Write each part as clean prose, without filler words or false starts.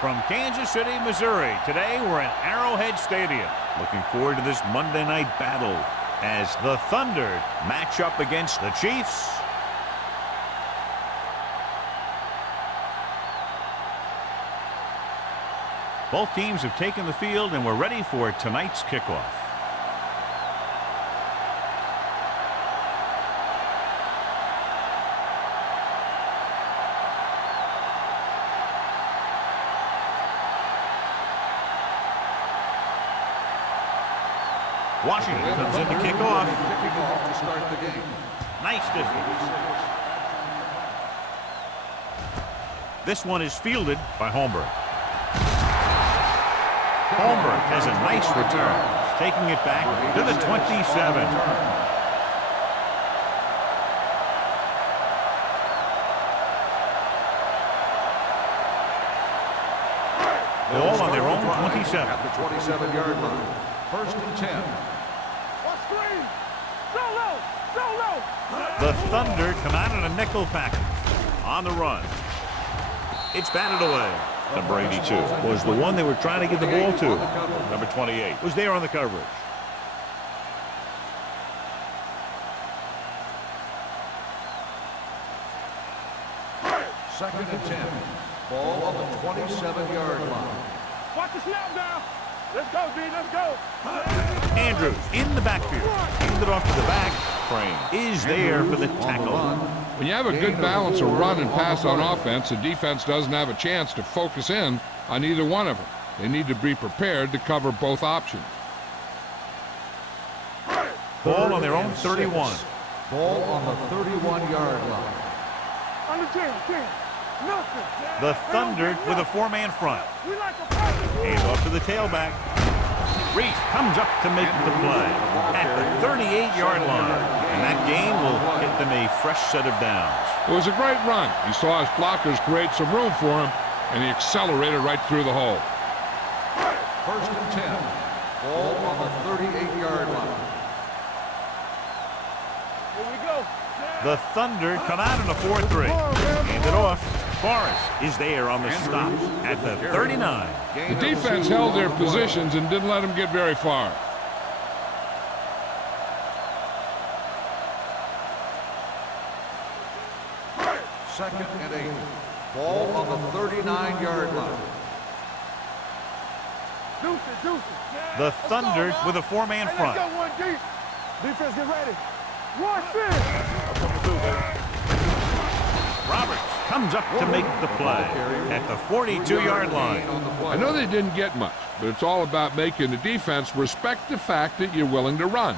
From Kansas City, Missouri, today we're at Arrowhead Stadium. Looking forward to this Monday night battle as the Thunder match up against the Chiefs. Both teams have taken the field and we're ready for tonight's kickoff. Washington comes in to kick off. To start the game. Nice distance. This one is fielded by Holmberg. Holmberg has a nice return, taking it back to the 27. Ball on their own 27. At the 27-yard line. First and 10. The Thunder come out in a nickel package on the run. It's batted away. Number 82 was the one they were trying to get the ball to. Number 28 was there on the coverage. Second and 10. Ball on the 27-yard line. Watch the snap now. Let's go, D. Let's go. Andrews in the backfield. Handed off to the back. Crane is there for the tackle. When you have a good balance of run and pass on offense, the defense doesn't have a chance to focus in on either one of them. They need to be prepared to cover both options. Ball on their own 31. Ball on the 31-yard line. On the 10. Nothing. The Thunder with a four-man front. Hands off to the tailback. Reese comes up to make the play at the 38-yard line. And that gain will get them a fresh set of downs. It was a great run. He saw his blockers create some room for him, and he accelerated right through the hole. First and 10. Ball on the 38-yard line. Here we go. The Thunder come out in a 4-3. Hand it off. Forrest is there on the stop at the 39. The defense held their positions and didn't let them get very far. Second and 8. Ball on the 39-yard line. Deuce. The Thunder with a four-man front. Let's go, one deep. Defense, get ready. One, Roberts comes up to make the play at the 42-yard line. I know they didn't get much, but it's all about making the defense respect the fact that you're willing to run.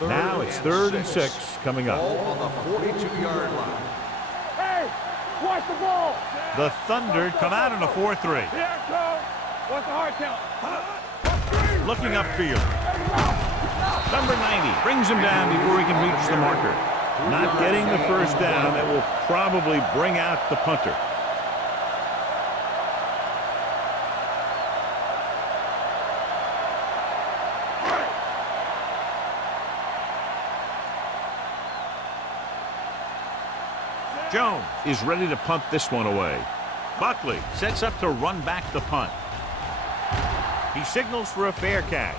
Now it's 3rd and 6 coming up. Ball on the 42-yard line. Hey, watch the ball. The Thunder come out in a 4-3. Here it comes. What's the hard count? Looking upfield. Number 90 brings him down before he can reach the marker. Not getting the first down. That will probably bring out the punter. Jones is ready to punt this one away. Buckley sets up to run back the punt. He signals for a fair catch.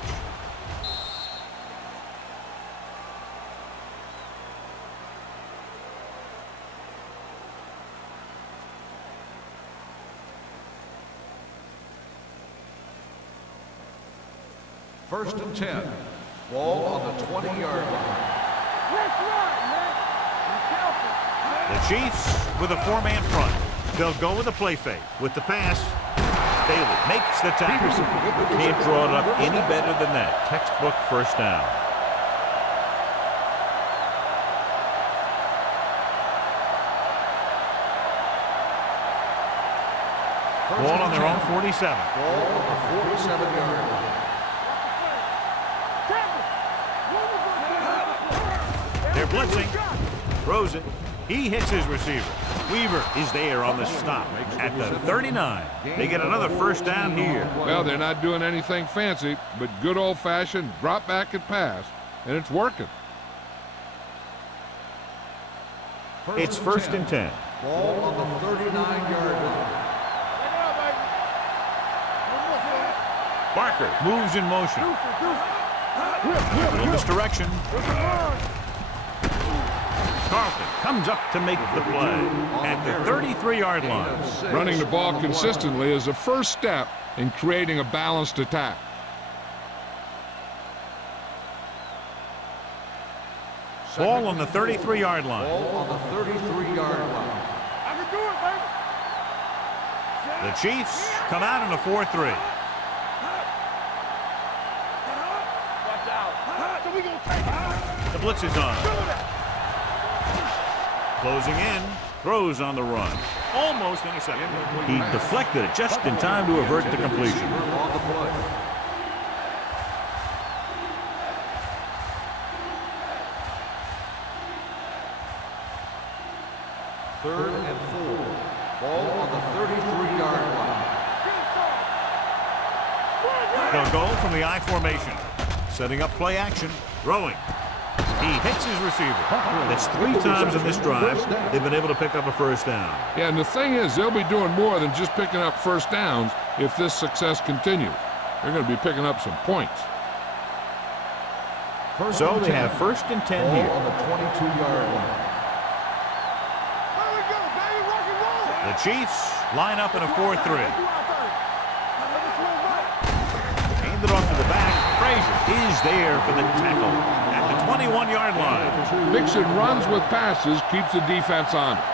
First and 10. Ball on the 20-yard line. The Chiefs with a four-man front. They'll go with a play fake. With the pass, Bailey makes the tackle. Can't draw it up any better than that. Textbook first down. Ball on their own 47. Ball on the 47-yard line. They're blitzing. Throws it. He hits his receiver. Weaver is there on the stop at the 39. They get another first down here. Well, they're not doing anything fancy, but good old-fashioned drop back and pass, and it's working. It's first and 10. Ball on the 39-yard line. Barker moves in motion. Little misdirection. Carlton comes up to make the play at the 33-yard line. Running the ball consistently is the first step in creating a balanced attack. Ball on the 33-yard line. Ball on the 33-yard line. I can do it, baby. The Chiefs come out in a 4-3. Watch out. So we gonna take it. The blitz is on. Closing in, throws on the run. Almost intercepted. He deflected it just in time to avert the completion. On the play. Third and 4. Ball on the 33-yard line. They'll go from the I formation. Setting up play action. Throwing. He hits his receiver. That's 3 times in this drive they've been able to pick up a first down. Yeah, and the thing is, they'll be doing more than just picking up first downs if this success continues. They're going to be picking up some points. So they have first and 10 Ball here. on the 22-yard line. There we go, baby. Rock and roll. The Chiefs line up in a 4-3. Hand it off to the back. Frazier is there for the tackle at the 21-yard line. Mixing runs with passes keeps the defense honest.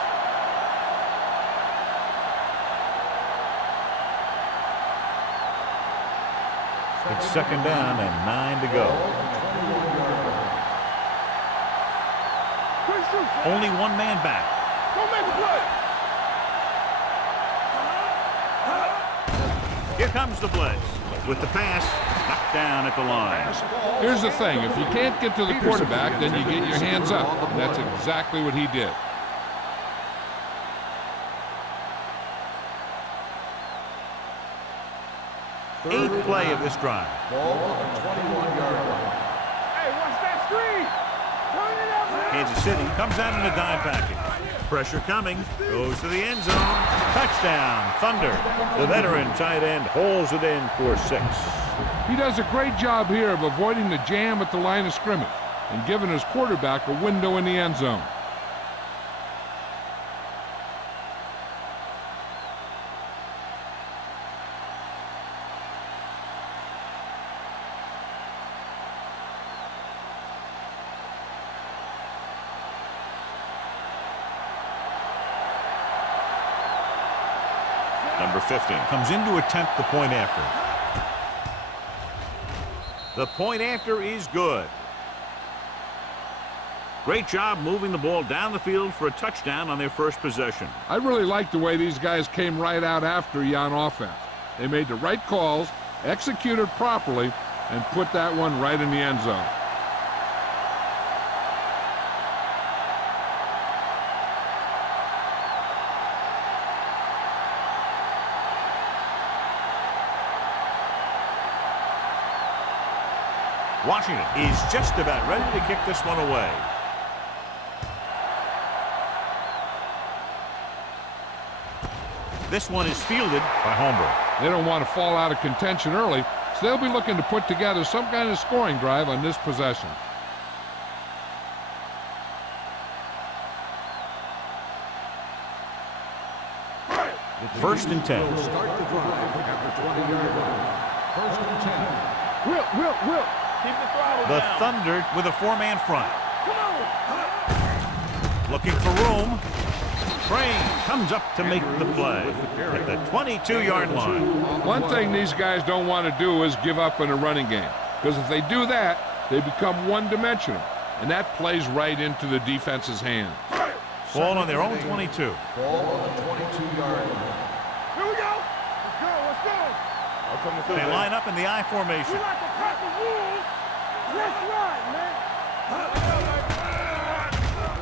It's second down and 9 to go. Only one man back. Don't make a play. Here comes the blitz. With the pass, knocked down at the line. Here's the thing, if you can't get to the quarterback, then you get your hands up. And that's exactly what he did. Eighth play of this drive. Ball on the 21-yard line. Hey, watch that screen. Turn it up, man. Kansas City comes out in a dime package. Pressure coming, goes to the end zone. Touchdown, Thunder. The veteran tight end holds it in for 6. He does a great job here of avoiding the jam at the line of scrimmage and giving his quarterback a window in the end zone. Number 15 comes in to attempt the point after. The point after is good. Great job moving the ball down the field for a touchdown on their first possession. I really like the way these guys came right out after you on offense. They made the right calls, executed properly, and put that one right in the end zone. Washington is just about ready to kick this one away. This one is fielded by Holmberg. They don't want to fall out of contention early, so they'll be looking to put together some kind of scoring drive on this possession. First and 10. Start the drive at the 20-yard line. First and 10. Will. Keep the throttle The down. Thunder with a 4-man front. Come on. Looking for room. Crane comes up to make the play at the 22-yard line. One thing these guys don't want to do is give up in a running game, because if they do that, they become one-dimensional, and that plays right into the defense's hands. Ball on their own 22. Ball on the 22-yard line. Here we go. Let's go. They line up in the I formation. We like to pack the rules. Let's ride, man.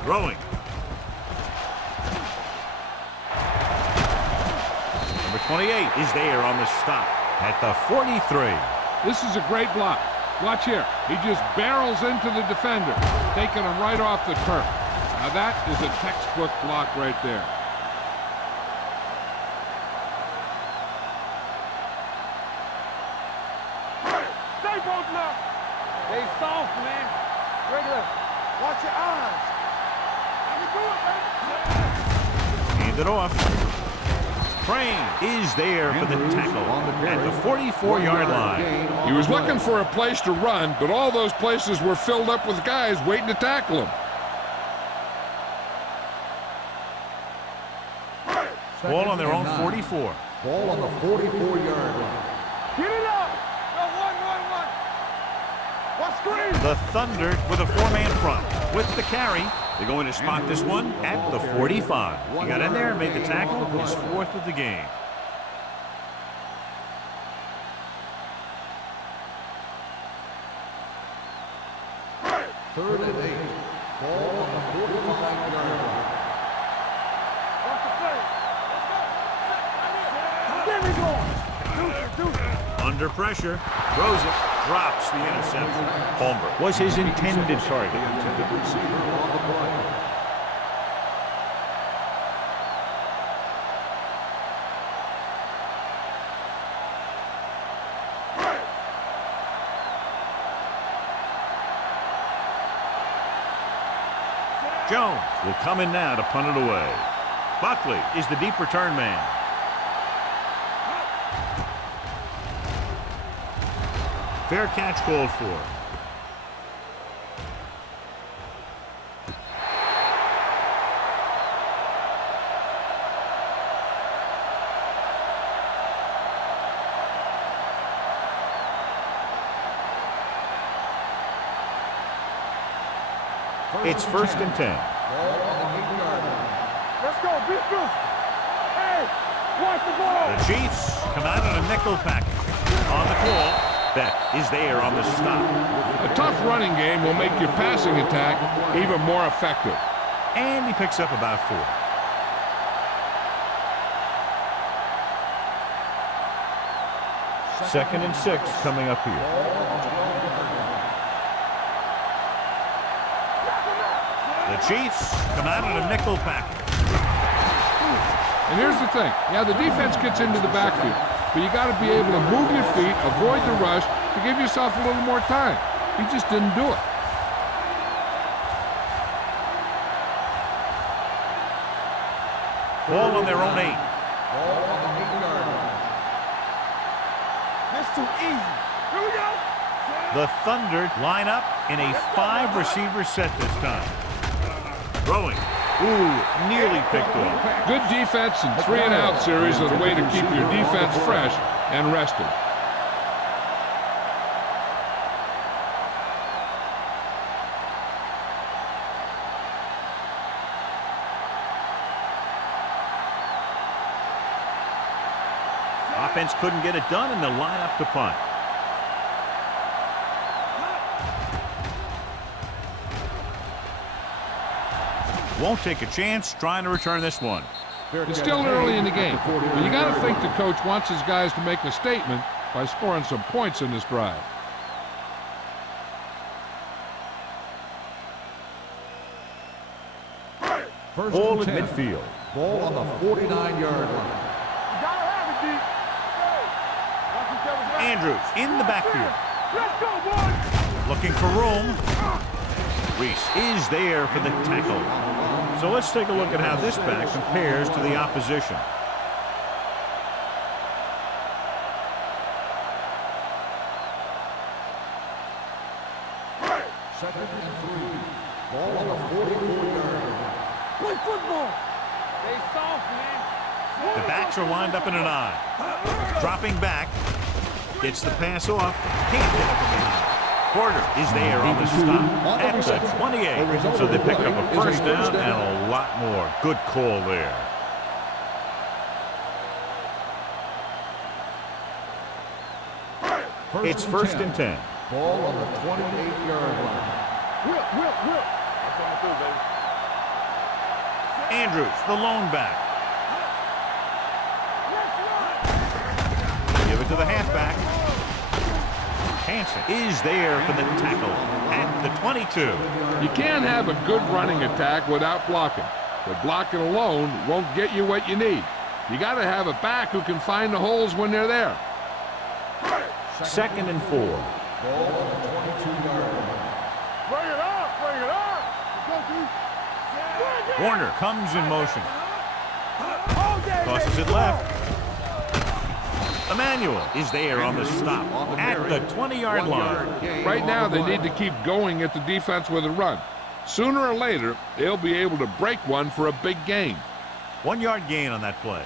Throwing. Number 28 is there on the stop at the 43. This is a great block. Watch here. He just barrels into the defender, taking him right off the turf. Now that is a textbook block right there. Stay both now. Stay soft, man. Regular. Watch your eyes. Let me do it, man. Hand it off. Crane is there for the tackle at the 44-yard line. He was looking for a place to run, but all those places were filled up with guys waiting to tackle him. Ball on their own 44. Ball on the 44-yard line. Get it up. No, one. Watch screen. The Thunder with a four-man front. With the carry, they're going to spot this one at the 45. He got in there and made the tackle, his fourth of the game. Third and 8. Ball on the 45-yard line. Watch the play. Let's go. Get me going. Do it. Under pressure, throws it, drops the interception. Palmer was his intended target. Intended receiver on the play. Jones will come in now to punt it away. Buckley is the deep return man. Fair catch called for. It's first and 10. Ball on the 8-yard line. Let's go. Be good. Hey, watch the ball. The Chiefs come out in a nickel package. On the call, Beck is there on the stop. A tough running game will make your passing attack even more effective. And he picks up about 4. Second and 6 coming up here. The Chiefs come out in a nickel package. And here's the thing. Yeah, the defense gets into the backfield, but you got to be able to move your feet, avoid the rush, to give yourself a little more time. He just didn't do it. Ball on their own 8. Ball on the 8-yard line. That's too easy. Here we go. The Thunder line up in a 5-receiver set this time. Throwing. Ooh, nearly picked off. Good defense and 3-and-out series are the way to keep your defense fresh and rested. Offense couldn't get it done, and they'll line up to punt. Won't take a chance trying to return this one. It's still early in the game, but you got to think the coach wants his guys to make a statement by scoring some points in this drive. First Ball and at 10. midfield. Ball on the 49-yard line. Gotta have it, D. Watch each other's back. Andrews in the backfield. Let's go, boys. Looking for room. Reese is there for the tackle. So let's take a look at how this back compares to the opposition. Second and 3. Ball on the 44-yard line. Play football. Stay soft, man. The backs are lined up in an eye. Dropping back. Gets the pass off. Can't get it from behind. Porter is there on the stop at the 28. So they pick up a first down and a lot more. Good call there. It's first and 10. Ball on the 28-yard line. Whip. That's on the field, baby. Andrews, the lone back. Give it to the halfback. Hansen is there for the tackle at the 22. You can't have a good running attack without blocking, but blocking alone won't get you what you need. You got to have a back who can find the holes when they're there. 2nd and 4. Ball on the 22-yard line. Bring it up, bring it up. Warner comes in motion. Tosses it left. Emmanuel is there on the stop at the 20-yard line. Right now, they need to keep going at the defense with a run. Sooner or later, they'll be able to break one for a big gain. 1-yard gain on that play.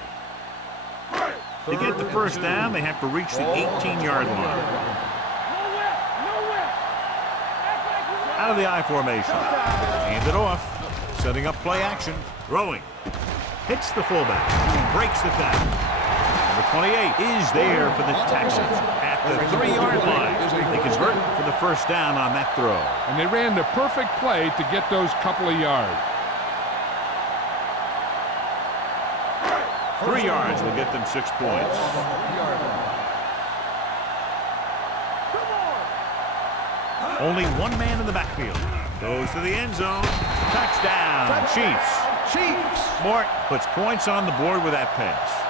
To get the first down, they have to reach the 18-yard line. Out of the I formation. Hand it off. Setting up play action. Throwing. Hits the fullback. Breaks the tackle. Number 28 is there for the tackle at the 3-yard line. They convert for the first down on that throw. And they ran the perfect play to get those couple of yards. 3 yards will get them 6 points. Only one man in the backfield. Goes to the end zone. Touchdown, Chiefs. Mort puts points on the board with that pass.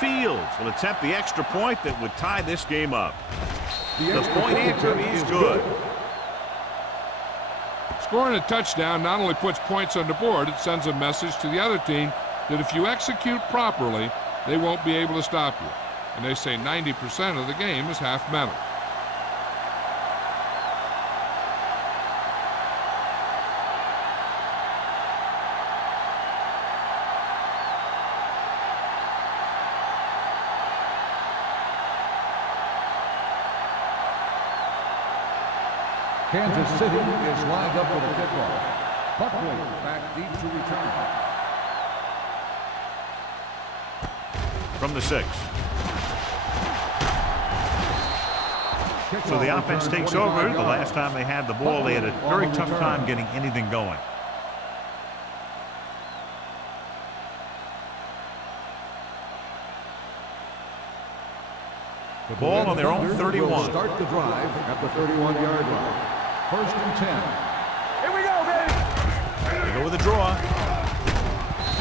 Fields will attempt the extra point that would tie this game up. The point answer is good. Scoring a touchdown not only puts points on the board, it sends a message to the other team that if you execute properly, they won't be able to stop you. And they say 90% of the game is half mental. Kansas City is lined up for the kickoff. Buckley back deep to return. From the 6. So the offense takes over. The last time they had the ball, they had a very tough time getting anything going. The ball on their own 31. Start the drive at the 31-yard line. 1st and 10. Here we go, baby. They go with a draw.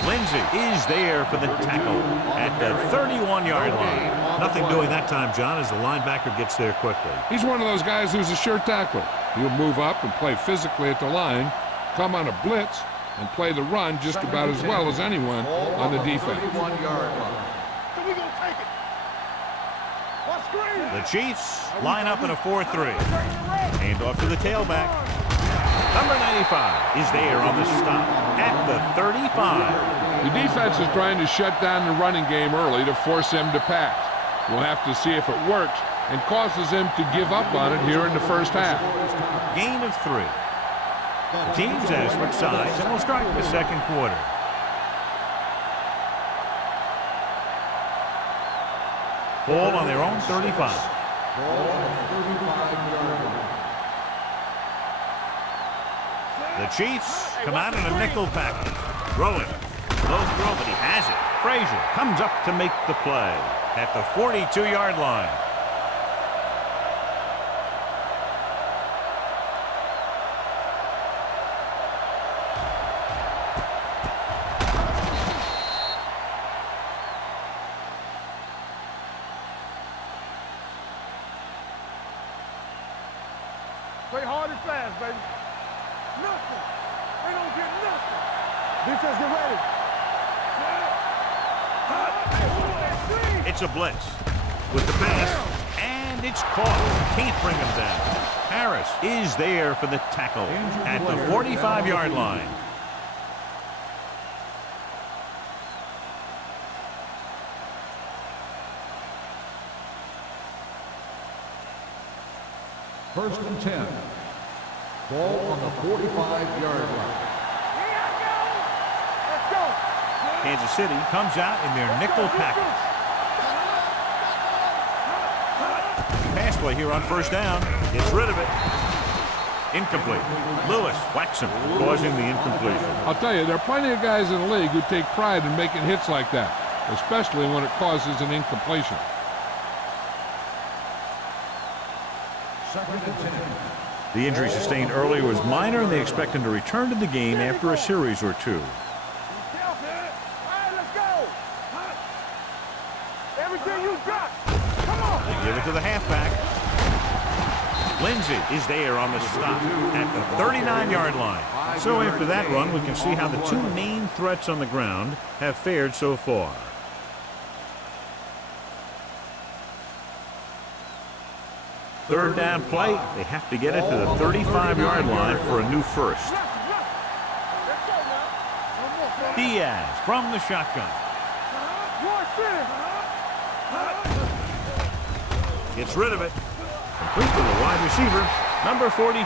Lindsey is there for the tackle at the 31-yard line. Nothing doing that time, John, as the linebacker gets there quickly. He's one of those guys who's a sure tackler. He'll move up and play physically at the line, come on a blitz, and play the run just about as well as anyone on the defense. 31-yard line. So we gonna take it. What's green? The Chiefs line up in a 4-3. Hand off to the tailback. Number 95 is there on the stop at the 35. The defense is trying to shut down the running game early to force him to pass. We'll have to see if it works and causes him to give up on it here in the first half. Gain of 3. The teams have switched sides, and we'll start the second quarter. Ball on their own 35. Ball on the 35-yard line. The Chiefs come out in a nickel package. Throwing. Low throw, but he has it. Frazier comes up to make the play at the 42-yard line. Play hard and fast, baby. Nothing. They don't get nothing. Defense, get ready. It's a blitz with the pass, and it's caught. Can't bring him down. Harris is there for the tackle at the 45-yard line. First and 10. Ball on the 45-yard line. Let's go. Kansas City comes out in their nickel package. Pass play here on first down. Gets rid of it. Incomplete. Lewis whacks him, causing the incompletion. I'll tell you, there are plenty of guys in the league who take pride in making hits like that, especially when it causes an incompletion. Second and 10. The injury sustained earlier was minor, and they expect him to return to the game after a series or two. All right, let's go. Everything you got. Come on. They give it to the halfback. Lindsey is there on the stop at the 39-yard line. So after that run, we can see how the two main threats on the ground have fared so far. Third down play, they have to get it to the 35-yard line for a new first. Diaz from the shotgun. Gets rid of it. Complete to the wide receiver. Number 42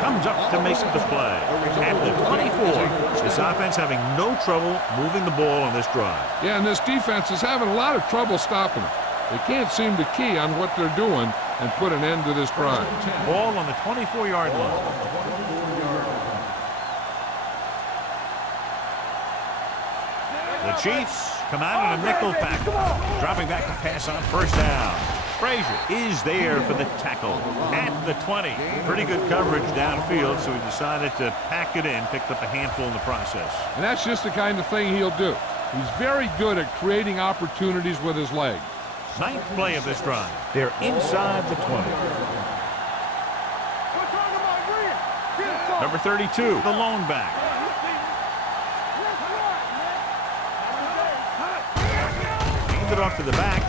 comes up to make the play. At the 24, this offense having no trouble moving the ball on this drive. Yeah, and this defense is having a lot of trouble stopping it. They can't seem to key on what they're doing and put an end to this drive. Ball on the 24-yard line. The Chiefs come out in a nickel pack, dropping back to pass on first down. Frazier is there for the tackle at the 20. Pretty good coverage downfield, so he decided to pack it in, picked up a handful in the process. And that's just the kind of thing he'll do. He's very good at creating opportunities with his legs. Ninth play of this drive. They're inside the 20. Number 32, the lone back. Hand it off to the back.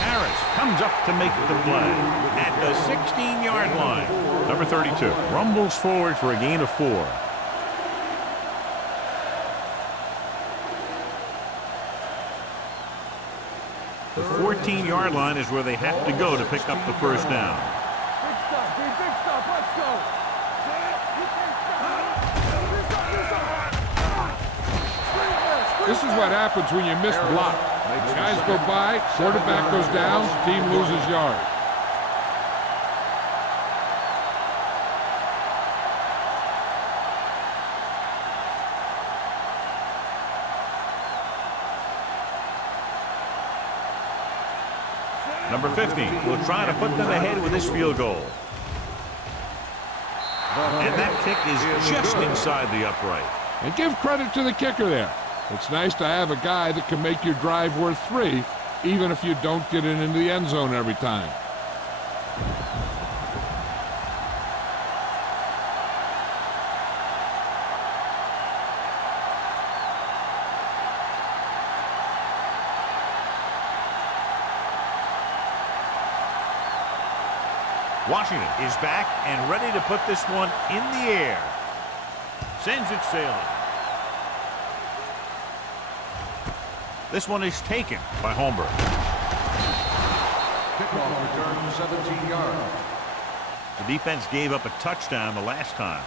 Harris comes up to make the play at the 16-yard line. Number 32 rumbles forward for a gain of 4. The 14-yard line is where they have to go to pick up the first down. Big stuff, big stuff. Let's go. This is what happens when you miss block. Guys go by, quarterback goes down, team loses yards. Number 50 will try to put them ahead with this field goal. And that kick is just inside the upright. And give credit to the kicker there. It's nice to have a guy that can make your drive worth 3, even if you don't get it into the end zone every time. Washington is back and ready to put this one in the air. Sends it sailing. This one is taken by Holmberg. Kickoff return 17 yards. The defense gave up a touchdown the last time.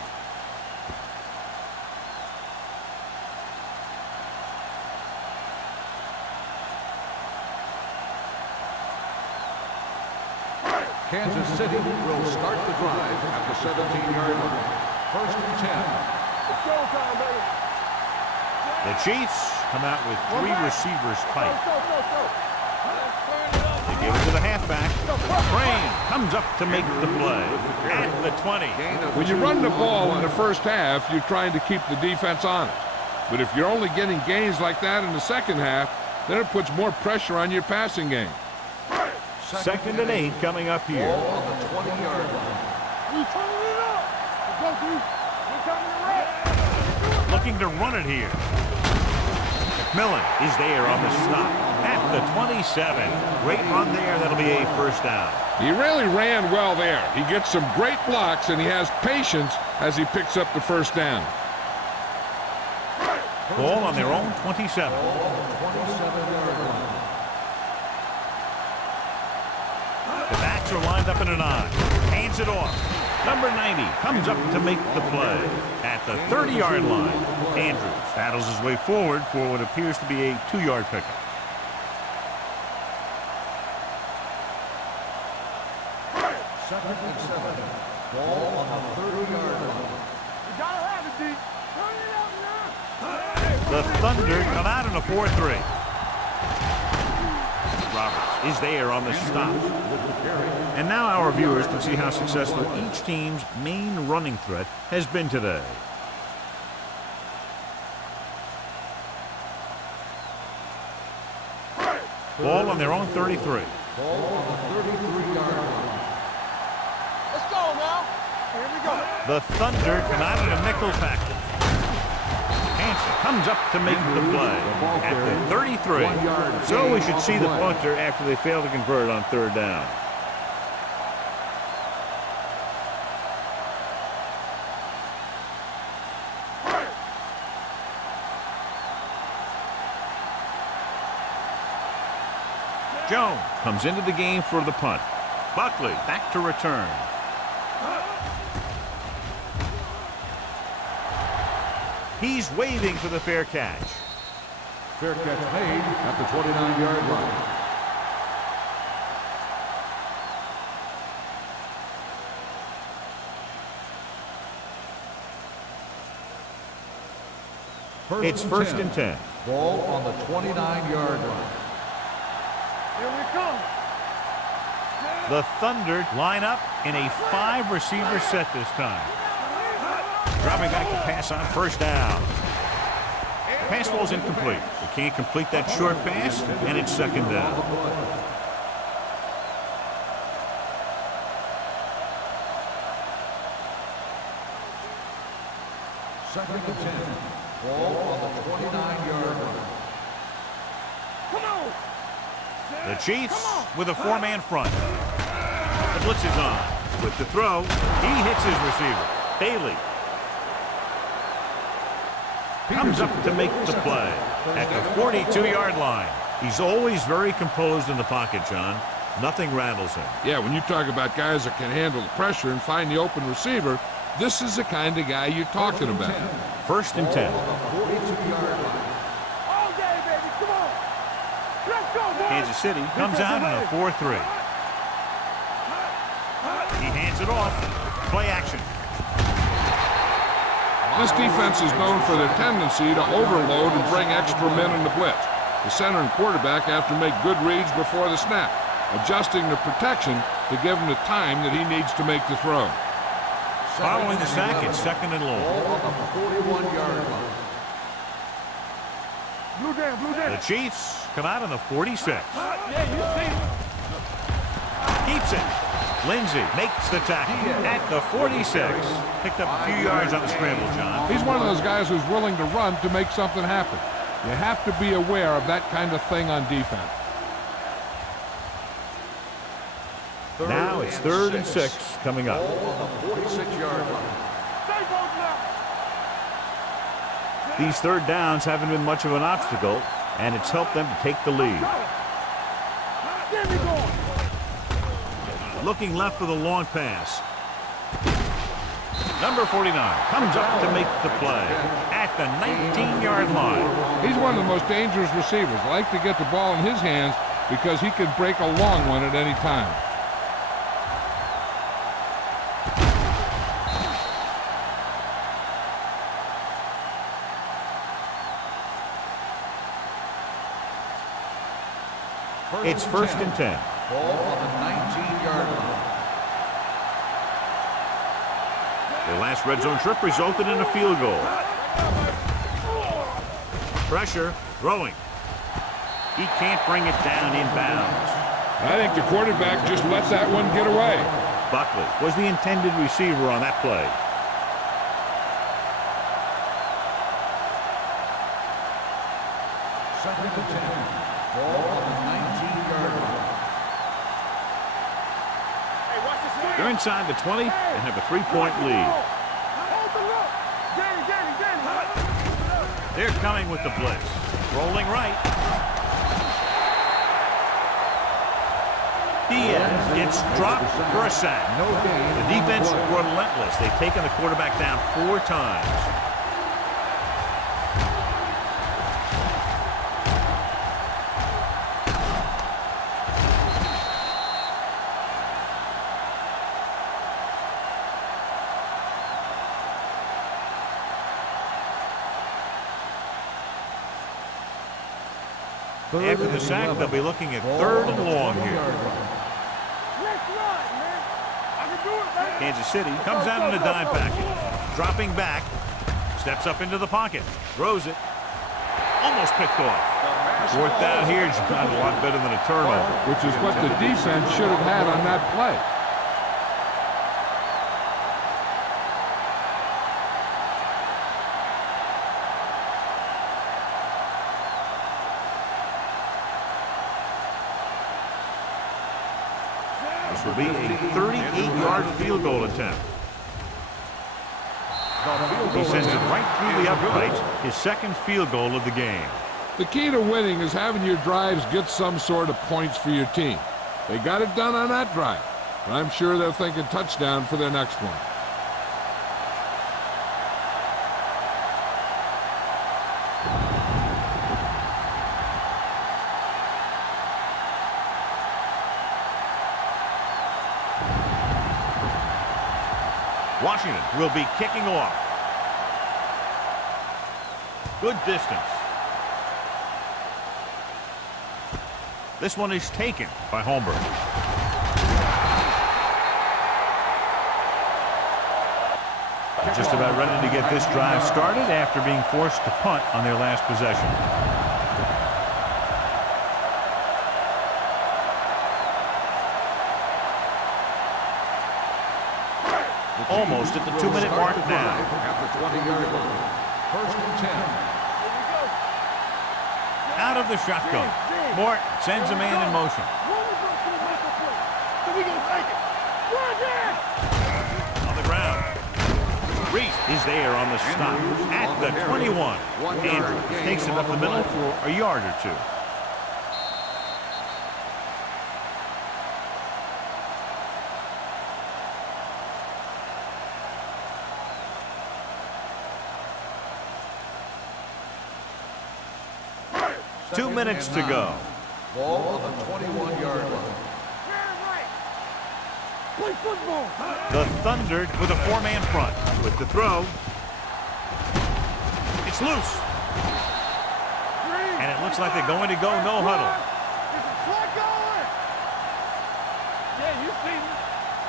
Kansas City will start the drive at the 17-yard line. First and 10. It's showtime, baby. The Chiefs come out with 3 receivers tight. They give it to the halfback. Crane comes up to make the play at the 20. When you run the ball in the first half, you're trying to keep the defense honest. But if you're only getting gains like that in the second half, then it puts more pressure on your passing game. Second and 8 coming up here. Ball on the 20-yard line. We turning it up. Go, dude. We're coming around. Looking to run it here. McMillan is there on the stop at the 27. Great run there. That'll be a first down. He really ran well there. He gets some great blocks, and he has patience as he picks up the first down. Ball on their own 27. Ball on the 27-yard line. The backs are lined up in an I. Hands it off. Number 90 comes up to make the play at the 30-yard line. Andrews battles his way forward for what appears to be a 2-yard pickup. Second and 7. Ball on the 30-yard line. You gotta have it, D. Turn it up now. The Thunder come out in a 4-3. Roberts is there on the stop. And now our viewers can see how successful each team's main running threat has been today. Ball on their own 33. Ball on the 33-yard line. Let's go now. Here we go. The Thunder come out in a nickel package. Hansen comes up to make the play at the 33. So we should see the punter after they fail to convert on 3rd down. Jones comes into the game for the punt. Buckley back to return. He's waving for the fair catch. Fair catch made at the 29-yard line. It's first and 10. Ball on the 29-yard line. Here we come. The Thunder line up in a 5-receiver set this time. Dropping back to pass on 1st down. Pass ball's incomplete. They can't complete that short pass, and it's 2nd down. Second and 10. Ball on the 29-yard line. Come on. The Chiefs with a 4-man front. The blitz is on. With the throw, he hits his receiver. Bailey comes up to make the play at the 42-yard line. He's always very composed in the pocket, John. Nothing rattles him. Yeah, when you talk about guys that can handle the pressure and find the open receiver, this is the kind of guy you're talking about. 1st and 10. All day, baby. Come on. Let's go, boys. Kansas City comes out in a 4-3. He hands it off. Play action. This defense is known for their tendency to overload and bring extra men in the blitz. The center and quarterback have to make good reads before the snap, adjusting the protection to give him the time that he needs to make the throw. Following the sack, it's 2nd and long. Ball on the 41-yard line. Blue down, blue down. The Chiefs come out in the 46. Yeah, you see it. Keeps it. Lindsey makes the tackle at the 46. Picked up a few yards on the scramble, John. He's one of those guys who's willing to run to make something happen. You have to be aware of that kind of thing on defense. Now it's 3rd and 6 coming up. Ball on the 46-yard line. Stay both now. These 3rd downs haven't been much of an obstacle, and it's helped them to take the lead. Get me going. Looking left for the long pass. Number 49 comes up to make the play at the 19-yard line. He's one of the most dangerous receivers. Like to get the ball in his hands because he can break a long one at any time. It's 1st and 10. Ball on the 19-yard line. Their last red zone trip resulted in a field goal. Pressure, throwing. He can't bring it down inbounds. I think the quarterback just let that one get away. Buckley was the intended receiver on that play. Second and 10. Ball on the 19-yard line. Hey, watch this one. They're inside the 20 and have a 3-point lead. Hold the look. Get it. They're coming with the blitz. Rolling right. Diaz gets dropped for a sack. No gain. The defense relentless. They've taken the quarterback down 4 times. After the sack, they'll be looking at 3rd and long here. Kansas City comes out in a dime package. Dropping back. Steps up into the pocket. Throws it. Almost picked off. 4th down here is not a lot better than a turnover. Which is what the defense should have had on that play. This will be a 38-yard field goal attempt. He sends it right through the uprights, his 2nd field goal of the game. The key to winning is having your drives get some sort of points for your team. They got it done on that drive, but I'm sure they're thinking touchdown for their next one. Washington will be kicking off. Good distance. This one is taken by Holmberg. Just about ready to get this drive started after being forced to punt on their last possession. Almost at the 2-minute mark now. At the 20-yard line. 1st and 10. Out of the shotgun. Mort sends a man in motion. On the ground. Reese is there on the stop at the 21. Andrews takes it up the middle for a yard or 2. Two minutes to go. Ball on the 21-yard line. Play football. The Thunder with a 4-man front. With the throw. It's loose. And it looks like they're going to go no huddle. Yeah, you see me.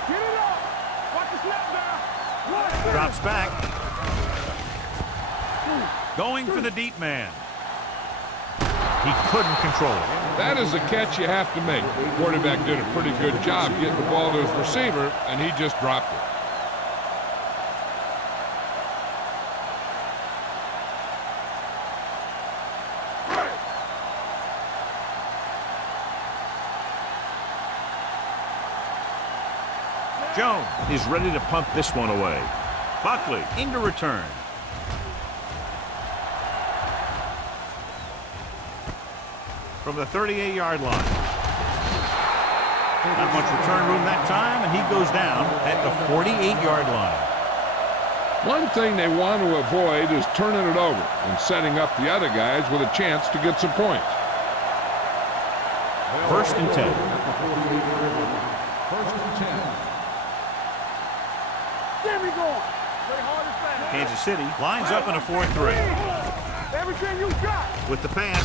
Get it up. Watch the snap down. Drops back. Going for the deep man. He couldn't control it. That is a catch you have to make. The quarterback did a pretty good job getting the ball to his receiver, and he just dropped it. Jones is ready to punt this one away. Buckley into return. From the 38-yard line. Not much return room that time, and he goes down at the 48-yard line. One thing they want to avoid is turning it over and setting up the other guys with a chance to get some points. 1st and 10. 1st and 10. There we go. Play hard and fast. Kansas City lines up in a 4-3. Everything you got. With the pass,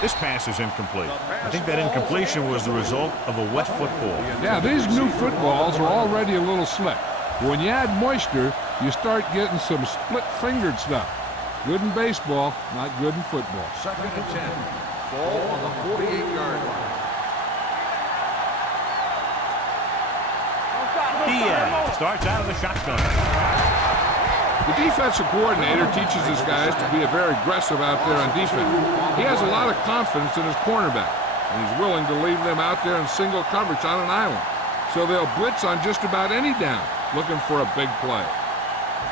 this pass is incomplete. I think that incompletion was the result of a wet football. Yeah, these new footballs are already a little slick. When you add moisture, you start getting some split-fingered stuff. Good in baseball, not good in football. 2nd and 10. Ball on the 48-yard line. Diaz starts out of the shotgun. The defensive coordinator teaches his guys to be very aggressive out there on defense. He has a lot of confidence in his cornerback, and he's willing to leave them out there in single coverage on an island. So they'll blitz on just about any down, looking for a big play.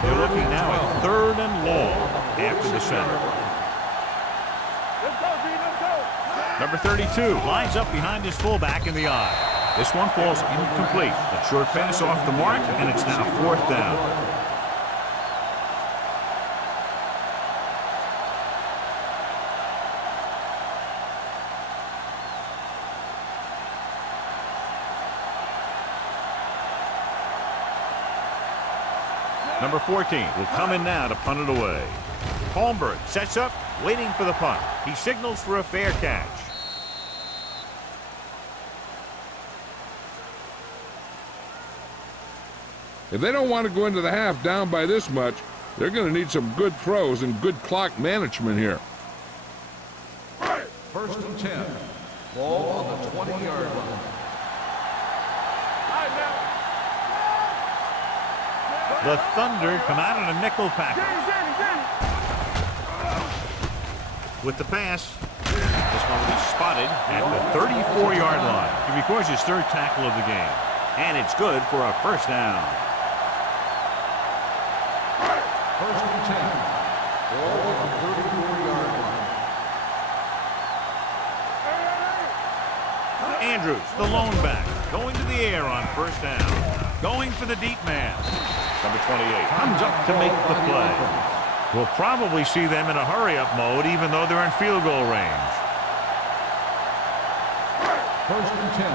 They're looking now at 3rd and long after the center. Let's go, B. Let's go. Number 32 lines up behind his fullback in the eye. This one falls incomplete. A short pass off the mark, and it's now 4th down. Number 14 will come in now to punt it away. Holmberg sets up, waiting for the punt. He signals for a fair catch. If they don't want to go into the half down by this much, they're going to need some good throws and good clock management here. 1st and 10. Ball on the 20-yard line. The Thunder come out in a nickel package. With the pass, this one will be spotted at the 34-yard line. He records his 3rd tackle of the game. And it's good for a 1st down. 1st and 10. Ball on the 34-yard line. Andrews, the lone back, going to the air on 1st down. Going for the deep man. Number 28 comes up to make the play. We'll probably see them in a hurry-up mode, even though they're in field goal range. 1st and 10.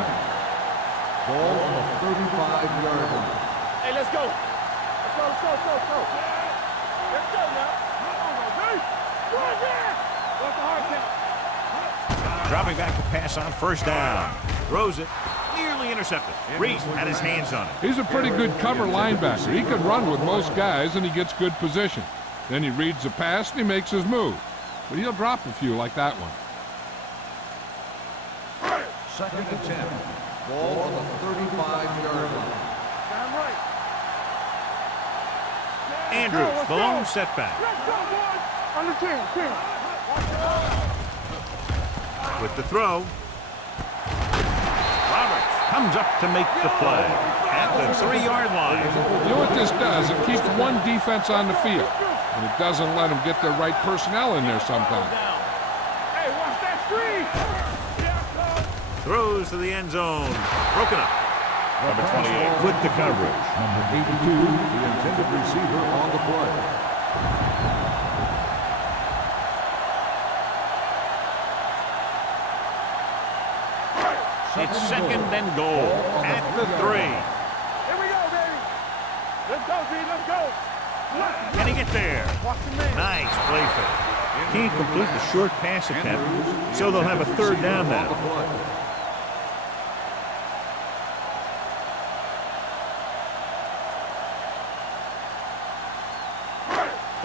Ball on the 35-yard line. Hey, let's go. Let's go, let's go, let's go, let's go. Let's go now. What's the hard count? Dropping back to pass on 1st down. Throws it. Nearly intercepted. Reese had his hands on it. He's a pretty good cover linebacker. He can run with most guys, and he gets good position. Then he reads the pass, and he makes his move. But he'll drop a few like that one. 2nd and 10. Ball on the 35-yard line. Damn right. Andrews, the lone setback. Let's go, boys. On the 10. With the throw. Roberts comes up to make the play at the 3-yard line. You know what this does? It keeps one defense on the field, and it doesn't let them get the right personnel in there sometimes. Hey, watch that screen. Throws to the end zone. Broken up. Number 28 with the coverage. Number 82, the intended receiver on the play. It's 2nd and goal at the 3. Here we go, baby. Let's go, B. Let's go. Can he get there? Watch the man. Nice play fake. Can't complete the short pass attempt, so they'll have a 3rd down now.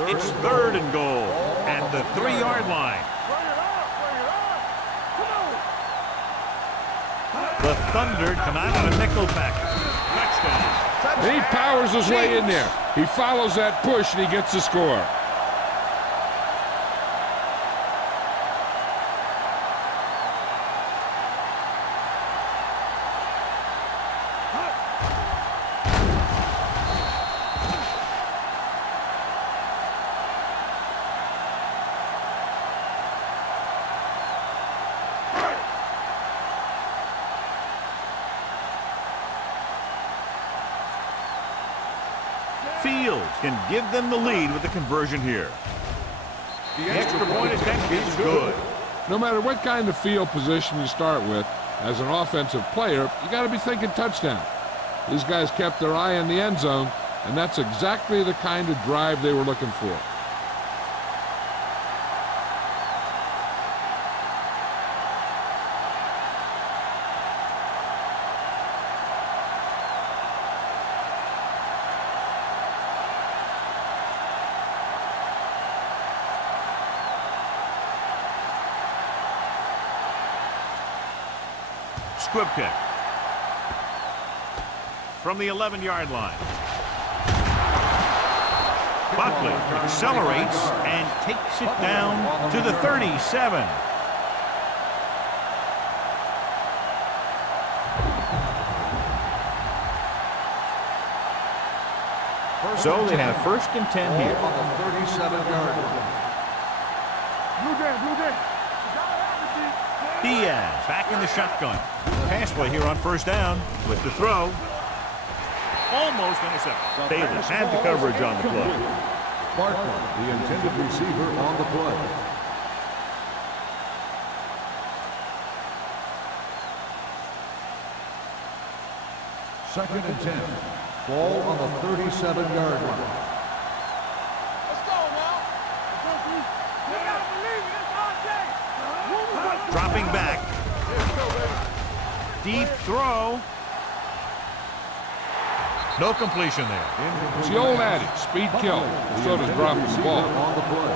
It's 3rd and goal at the 3-yard line. Bring it up. Bring it up. Come on. The Thunder come out in a nickel package. Touchdown. And he powers his way in there. He follows that push, and he gets the score. Fields can give them the lead with the conversion here. The extra point attempt is good. No matter what kind of field position you start with, as an offensive player, you got to be thinking touchdown. These guys kept their eye on the end zone, and that's exactly the kind of drive they were looking for. Squib kick. From the 11-yard line. Buckley accelerates and takes it down to the 37. So they have 1st and 10 here. On the 37-yard line. Blue Jay. Diaz back in the shotgun. Pass play here on first down with the throw. Almost intercepted. Davis had the coverage on the play. Barkley, the intended receiver on the play. Second and 10. Ball on the 37-yard line. Let's go now. You gotta believe it. It's our day. Dropping back. Deep throw. No completion there. It's the old adage, speed kills. So does dropping the ball. On the play.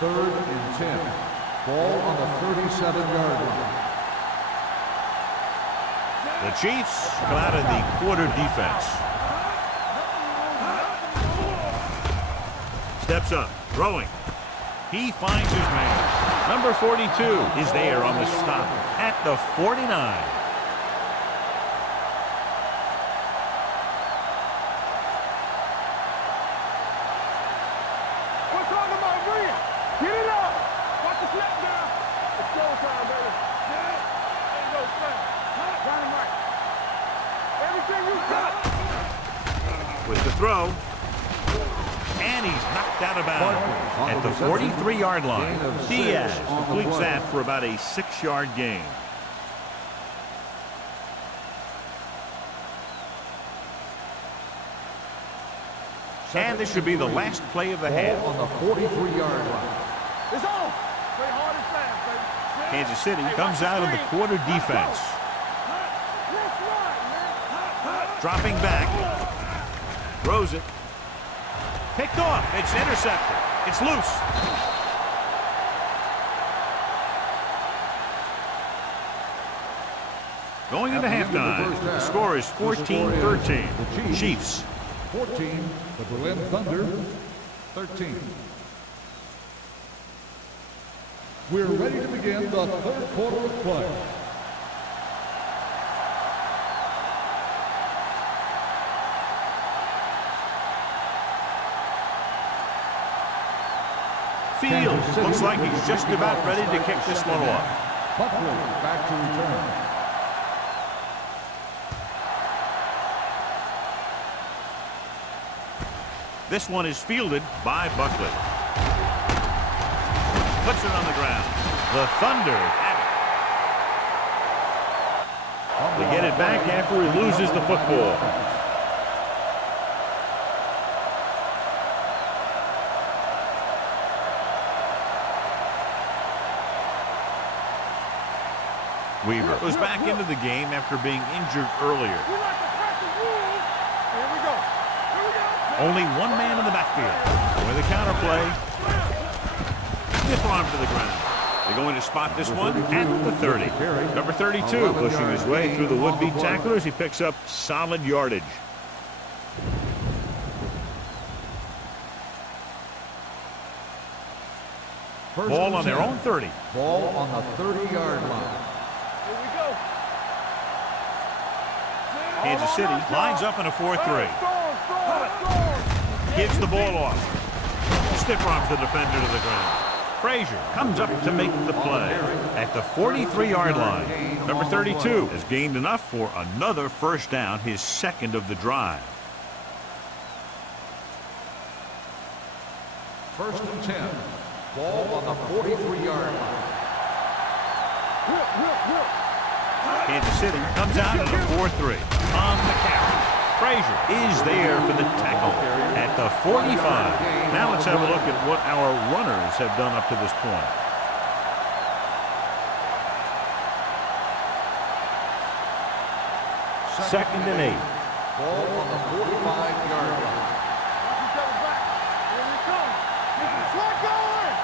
Third and 10. Ball on the 37-yard line. The Chiefs come out in the quarter defense. Steps up, throwing. He finds his man. Number 42 is there on the stop at the 49. We're talking about Bria. Get it up. Watch the slap down. It's showtime, baby. Ain't no slap. Dynamite. Everything you got. With the throw. And he's knocked out of bounds at the 43-yard line. Diaz completes that for about a 6-yard gain. And this should be the last play of the half. On the 43-yard line. It's on. Play hard and fast, baby. Kansas City comes out in the quarter defense. Let's ride, man. Dropping back. Throws it. Picked off. It's intercepted. It's loose. Going into halftime, the score is 14-13. Chiefs. 14, the Berlin Thunder, 13. We're ready to begin the third quarter of play. Fields looks like he's just about ready to kick this one off. Buckley back to return. This one is fielded by Buckley. Puts it on the ground. The Thunder have it. They get it back after he loses the football. Weaver was back into the game after being injured earlier. We like to crack the rules. Here we go. Here we go. Only one man in the backfield. With a counter play. Stiff arm to the ground. They're going to spot this one at the 30. Number 32 pushing his way through the would-be tacklers. He picks up solid yardage. Ball on their own 30. Ball on the 30-yard line. Here we go. Kansas City lines up in a 4-3. Gives the ball off. Stiff arms the defender to the ground. Frazier comes up to make the play at the 43-yard line. Number 32 has gained enough for another first down, his second of the drive. First and 10. Ball on the 43-yard line. Kansas City comes out in a 4-3 on the carry. Frazier is there for the tackle at the 45. Now let's have a look at what our runners have done up to this point. Second and 8. Ball on the 45-yard line. Watch each other back. Here we come. Slot going.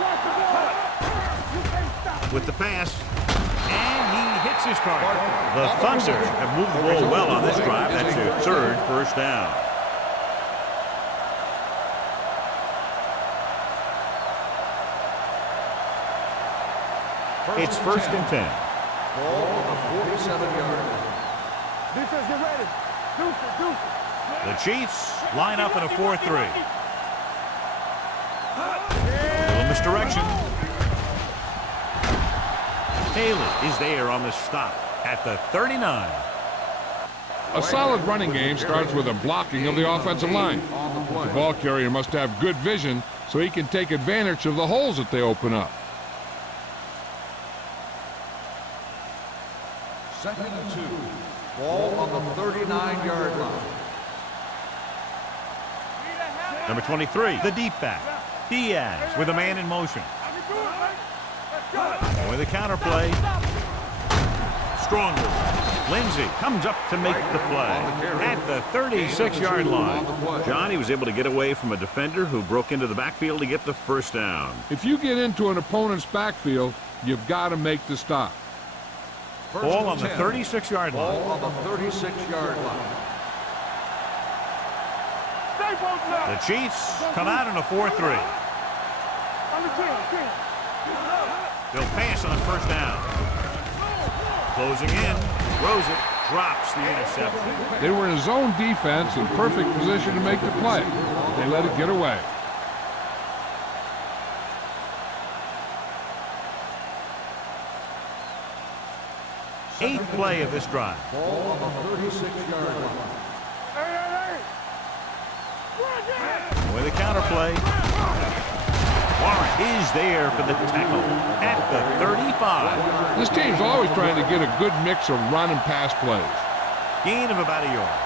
Watch the ball. You can't stop. With the pass, and he hits his target. The Thunder have moved the ball well on this drive. That's their third first down. It's first and 10. Ball on the 47-yard line. Defense, get ready. Deuce it, deuce it. The Chiefs line up in a 4-3. Little misdirection. Haley is there on the stop at the 39. A solid running game starts with a blocking of the offensive line. The ball carrier must have good vision so he can take advantage of the holes that they open up. 2nd and 2. Ball on the 39-yard line. Number 23, the deep back. Diaz with a man in motion. And with a counter play. Strong move. Lindsey comes up to make the play at the 36-yard line. John, he was able to get away from a defender who broke into the backfield to get the first down. If you get into an opponent's backfield, you've got to make the stop. Ball on the 36-yard line. Ball on the 36-yard line. The Chiefs come out in a 4-3. They'll pass on first down. Closing in, throws it, drops the interception. They were in zone defense in perfect position to make the play. They let it get away. Eighth play of this drive. Ball on the 36-yard line. With a counter play. Warren is there for the tackle at the 35. This team's always trying to get a good mix of run and pass plays. Gain of about a yard.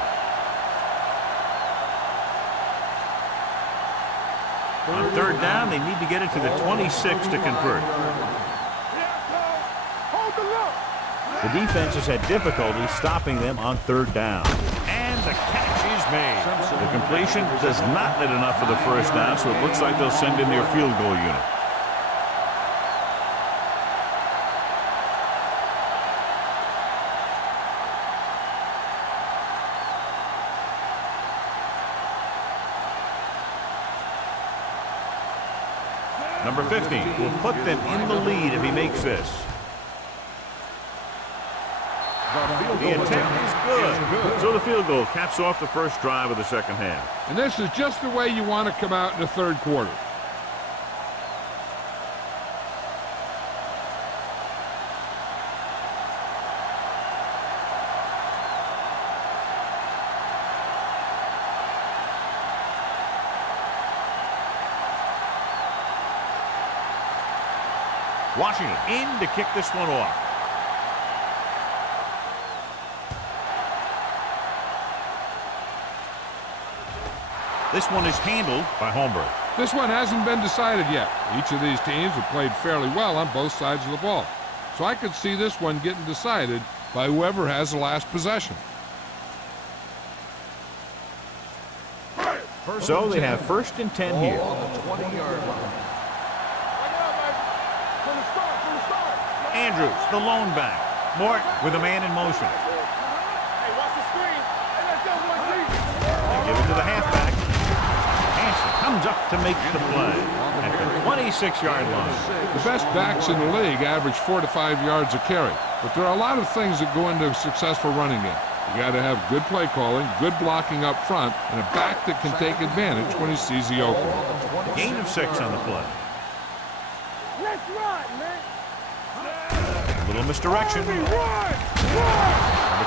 On third down, they need to get it to the 26 to convert. The defense has had difficulty stopping them on third down. And the catch is made. The completion does not net enough for the first down, so it looks like they'll send in their field goal unit. Number 50 will put them in the lead if he makes this. The attempt is good. So the field goal caps off the first drive of the second half. And this is just the way you want to come out in the third quarter. Washington in to kick this one off. This one is handled by Holmberg. This one hasn't been decided yet. Each of these teams have played fairly well on both sides of the ball. So I could see this one getting decided by whoever has the last possession. So they have first and 10 here. Ball on the 20-yard line. Andrews, the lone back. Mort with a man in motion. They give it to the halfback. Hanson comes up to make the play at the 26-yard line. The best backs in the league average 4 to 5 yards a carry. But there are a lot of things that go into a successful running game. You got to have good play calling, good blocking up front, and a back that can take advantage when he sees the opening. Gain of 6 on the play. Let's run, man. Little misdirection. Number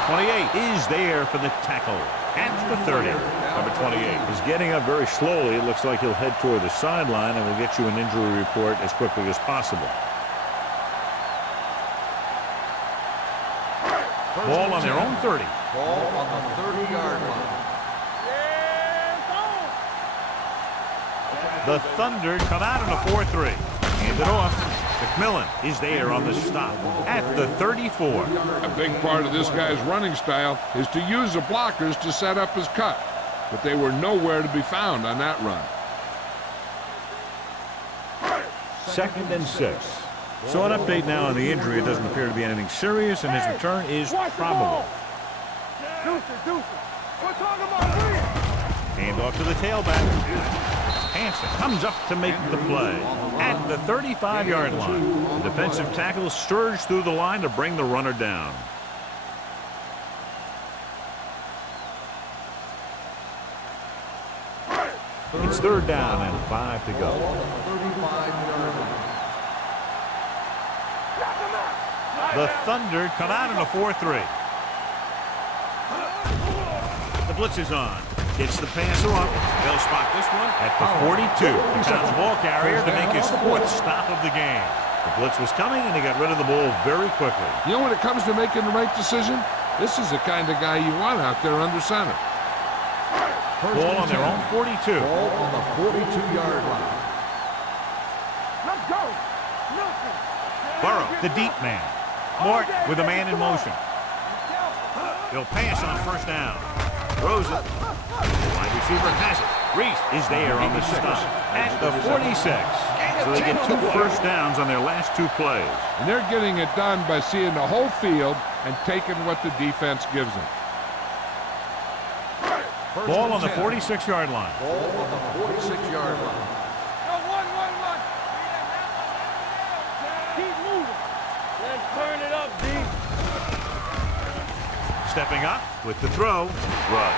28 is there for the tackle at the 30. Number 28 is getting up very slowly. It looks like he'll head toward the sideline, and we'll get you an injury report as quickly as possible. Ball on their own 30. Ball on the 30-yard line. The Thunder come out in a 4-3. Hand it off. McMillan is there on the stop at the 34. A big part of this guy's running style is to use the blockers to set up his cut. But they were nowhere to be found on that run. 2nd and 6. So an update now on the injury. It doesn't appear to be anything serious, and his return is probable. Hand off to the tailback. Hanson comes up to make the play at the 35-yard line. The defensive tackle surged through the line to bring the runner down. It's 3rd down and 5 to go. Ball on the 35-yard line. The Thunder come out in a 4-3. The blitz is on. Gets the pass off. They'll spot this one at the 42. He found the ball carrier to make his 4th stop of the game. The blitz was coming, and he got rid of the ball very quickly. You know, when it comes to making the right decision, this is the kind of guy you want out there under center. Ball on their own 42. Ball on the 42-yard line. Let's go. Nothing. Burrow, the deep man. Martin with a man in motion. He'll pass on 1st down. Throws it. Wide receiver has it. Reese is there on the stop at the 46. So they get 2 1st downs on their last 2 plays. And they're getting it done by seeing the whole field and taking what the defense gives them. Ball on the 46-yard line. Ball on the 46-yard line. Go, one. Keep moving. Let's turn it up, D. Stepping up with the throw.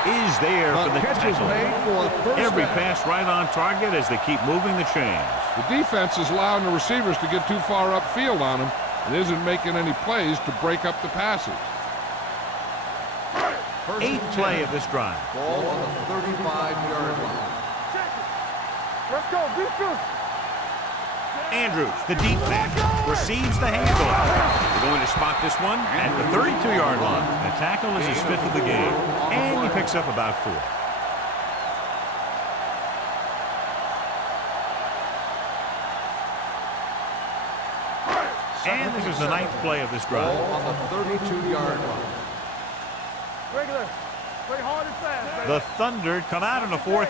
Is there for the catch is tackle. made for a 1st Every down. pass right on target as they keep moving the chains. The defense is allowing the receivers to get too far upfield on them and isn't making any plays to break up the passes. 8th play of this drive. Ball on the 35-yard line. Let's go. Defense. Andrews, the deep man, receives the handoff. They're going to spot this one at the 32-yard line. The tackle is his 5th of the game, and he picks up about 4. And this is the 9th play of this drive. Ball on the 32-yard line. Regular. Play hard and fast, baby. The Thunder come out in a 4-3. Let's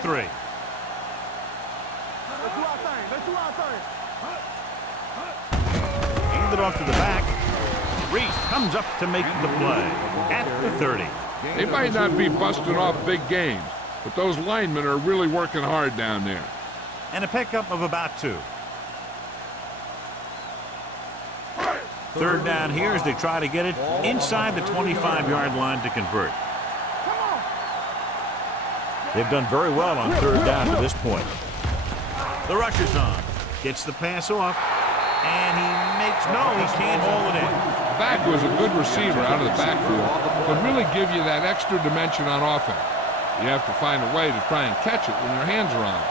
do our thing. Hand it off to the back. Reese comes up to make the play at the 30. They might not be busting off big games, but those linemen are really working hard down there. And a pickup of about 2. 3rd down here as they try to get it inside the 25-yard line to convert. They've done very well on 3rd down to this point. The rush is on. Gets the pass off. And he can't haul it in. The back was a good receiver out of the backfield to really give you that extra dimension on offense. You have to find a way to try and catch it when your hands are on it.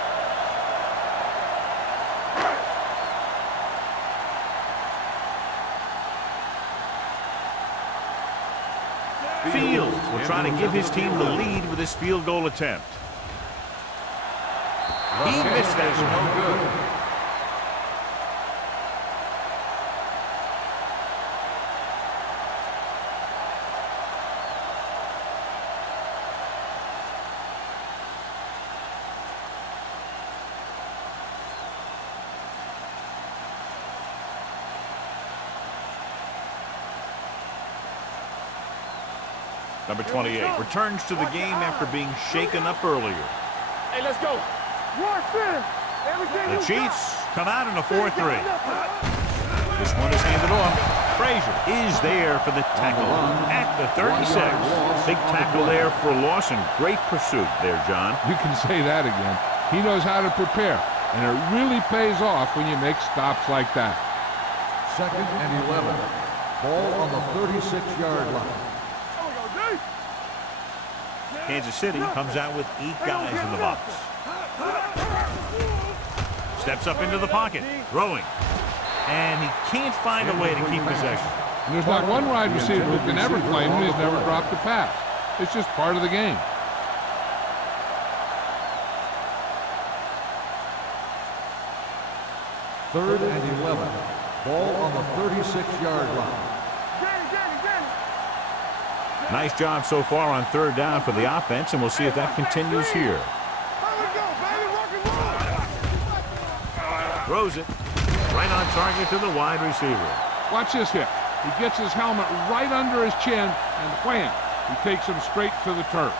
Fields will try to give his team the lead with his field goal attempt. He missed that one. No good. Number 28 returns to the game after being shaken up earlier. Hey, let's go. The Chiefs come out in a 4-3. This one is handed off. Frazier is there for the tackle at the 36. Big tackle there for a loss and great pursuit there, John. You can say that again. He knows how to prepare, and it really pays off when you make stops like that. 2nd and 11. Ball on the 36-yard line. Kansas City comes out with 8 guys in the box. Steps up into the pocket, throwing. And he can't find a way to keep possession. And there's not one wide receiver who can ever claim that he's never dropped a pass. It's just part of the game. Third and 11. Ball on the 36-yard line. Nice job so far on 3rd down for the offense, and we'll see if that continues here. Throws it right on target to the wide receiver. Watch this hit. He gets his helmet right under his chin, and wham, he takes him straight to the turf.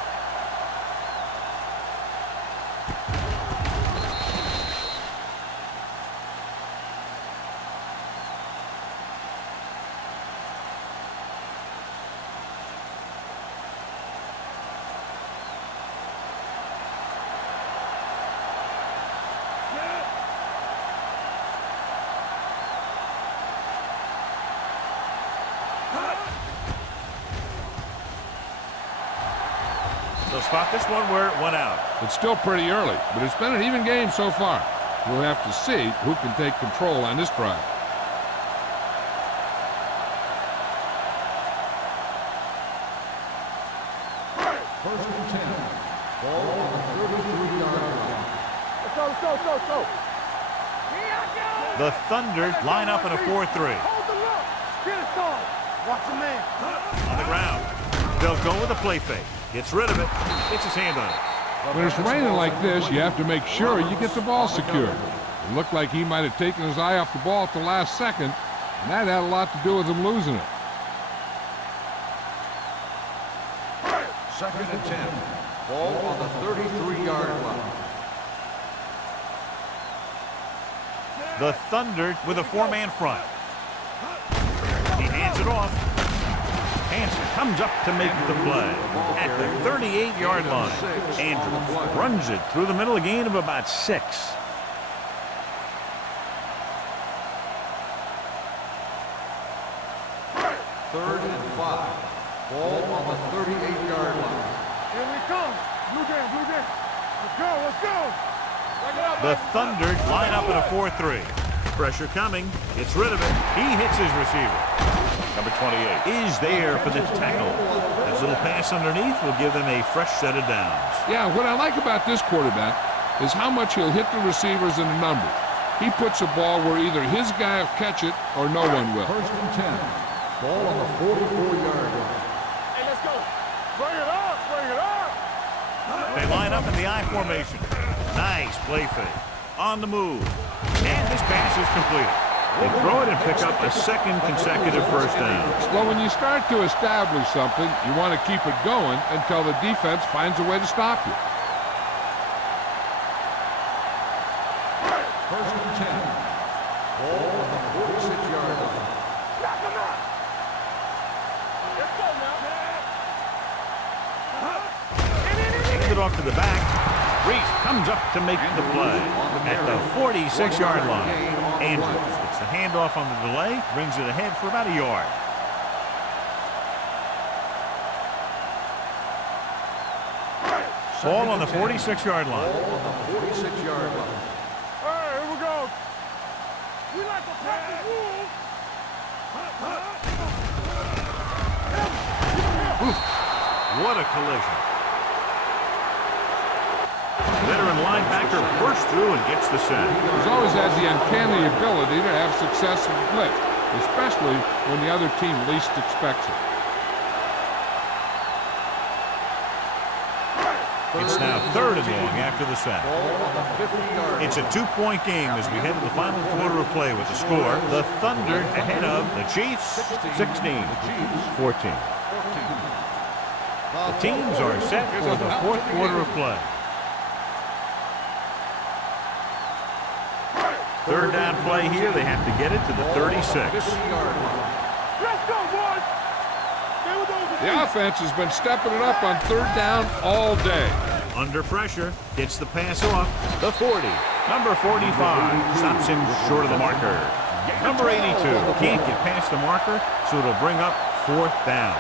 spot this one where it went out. It's still pretty early, but it's been an even game so far. We'll have to see who can take control on this drive. First and 10. Ball on the 33-yard line. Let's go, let's go, let's go, let's go. The Thunder line up in a 4-3. Hold the look. Get it started. Watch the man. On the ground. They'll go with a play fake. Gets rid of it. Gets his hand on it. When it's raining like this, you have to make sure you get the ball secured. It looked like he might have taken his eye off the ball at the last second, and that had a lot to do with him losing it. Second and 10. Ball on the 33-yard line. The Thunder with a 4-man front. He hands it off. Hanson comes up to make the play at the 38-yard line. Andrews runs it through the middle, a gain of about 6. Third and 5. Ball on the 38-yard line. Here we come. Blue game, blue game. Let's go, let's go. Back it up, The baby. Thunder line up in a 4-3. Pressure coming. Gets rid of it. He hits his receiver. Number 28 is there for the tackle. This little pass underneath will give them a fresh set of downs. Yeah, what I like about this quarterback is how much he'll hit the receivers in the numbers. He puts a ball where either his guy will catch it or no one will. First and 10. Ball on the 44-yard line. Hey, let's go. Bring it up, bring it up. They line up in the I formation. Nice play fake. On the move. And this pass is completed. They throw it and pick up a second consecutive first down. Well, when you start to establish something, you want to keep it going until the defense finds a way to stop you. First and 10. Ball on the 46-yard line. Knock him out. Let's go now. Hand it off to the back. Reese comes up to make the play at the 46-yard line. Andrews gets the handoff on the delay, brings it ahead for about a yard. Ball on the 46-yard line. Ball on the 46-yard line. All right, here we go. We like to press the rules. What a collision. Veteran linebacker bursts through and gets the sack. He's always had the uncanny ability to have success in blitz, especially when the other team least expects it. It's now 3rd and long after the sack. Ball on the 50-yard line. It's a 2-point game as we head to the final quarter of play with the score. The Thunder ahead of the Chiefs, 16, 14. The teams are set for the 4th quarter of play. 3rd down play here. They have to get it to the 36. 50-yard line. Let's go, boys. Stay with those. The offense has been stepping it up on 3rd down all day. Under pressure, gets the pass off. The 40. Number 45 stops him short of the marker. Number 82 can't get past the marker, so it'll bring up 4th down.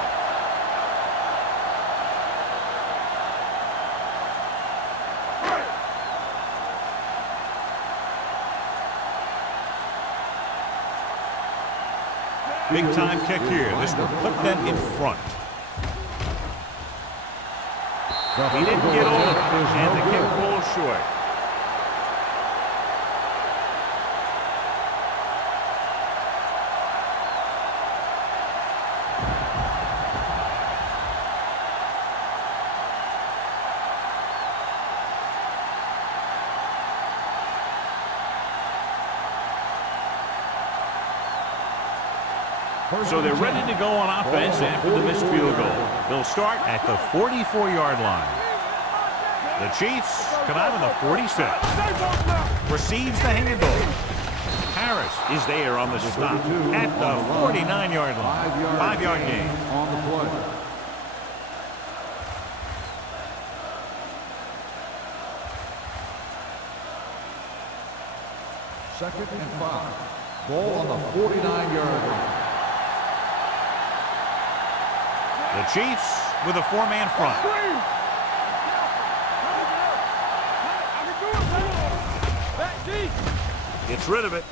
Big time kick here. This will put them in front. He didn't get all of it, and the kick falls short. So they're ready to go on offense after the missed field goal. They'll start at the 44-yard line. The Chiefs come out of the 46. Receives the handoff. Harris is there on the stop at the 49-yard line. 5-yard gain. On the play. Second and 5. Ball on the 49-yard line. The Chiefs with a 4-man front. Gets rid of it.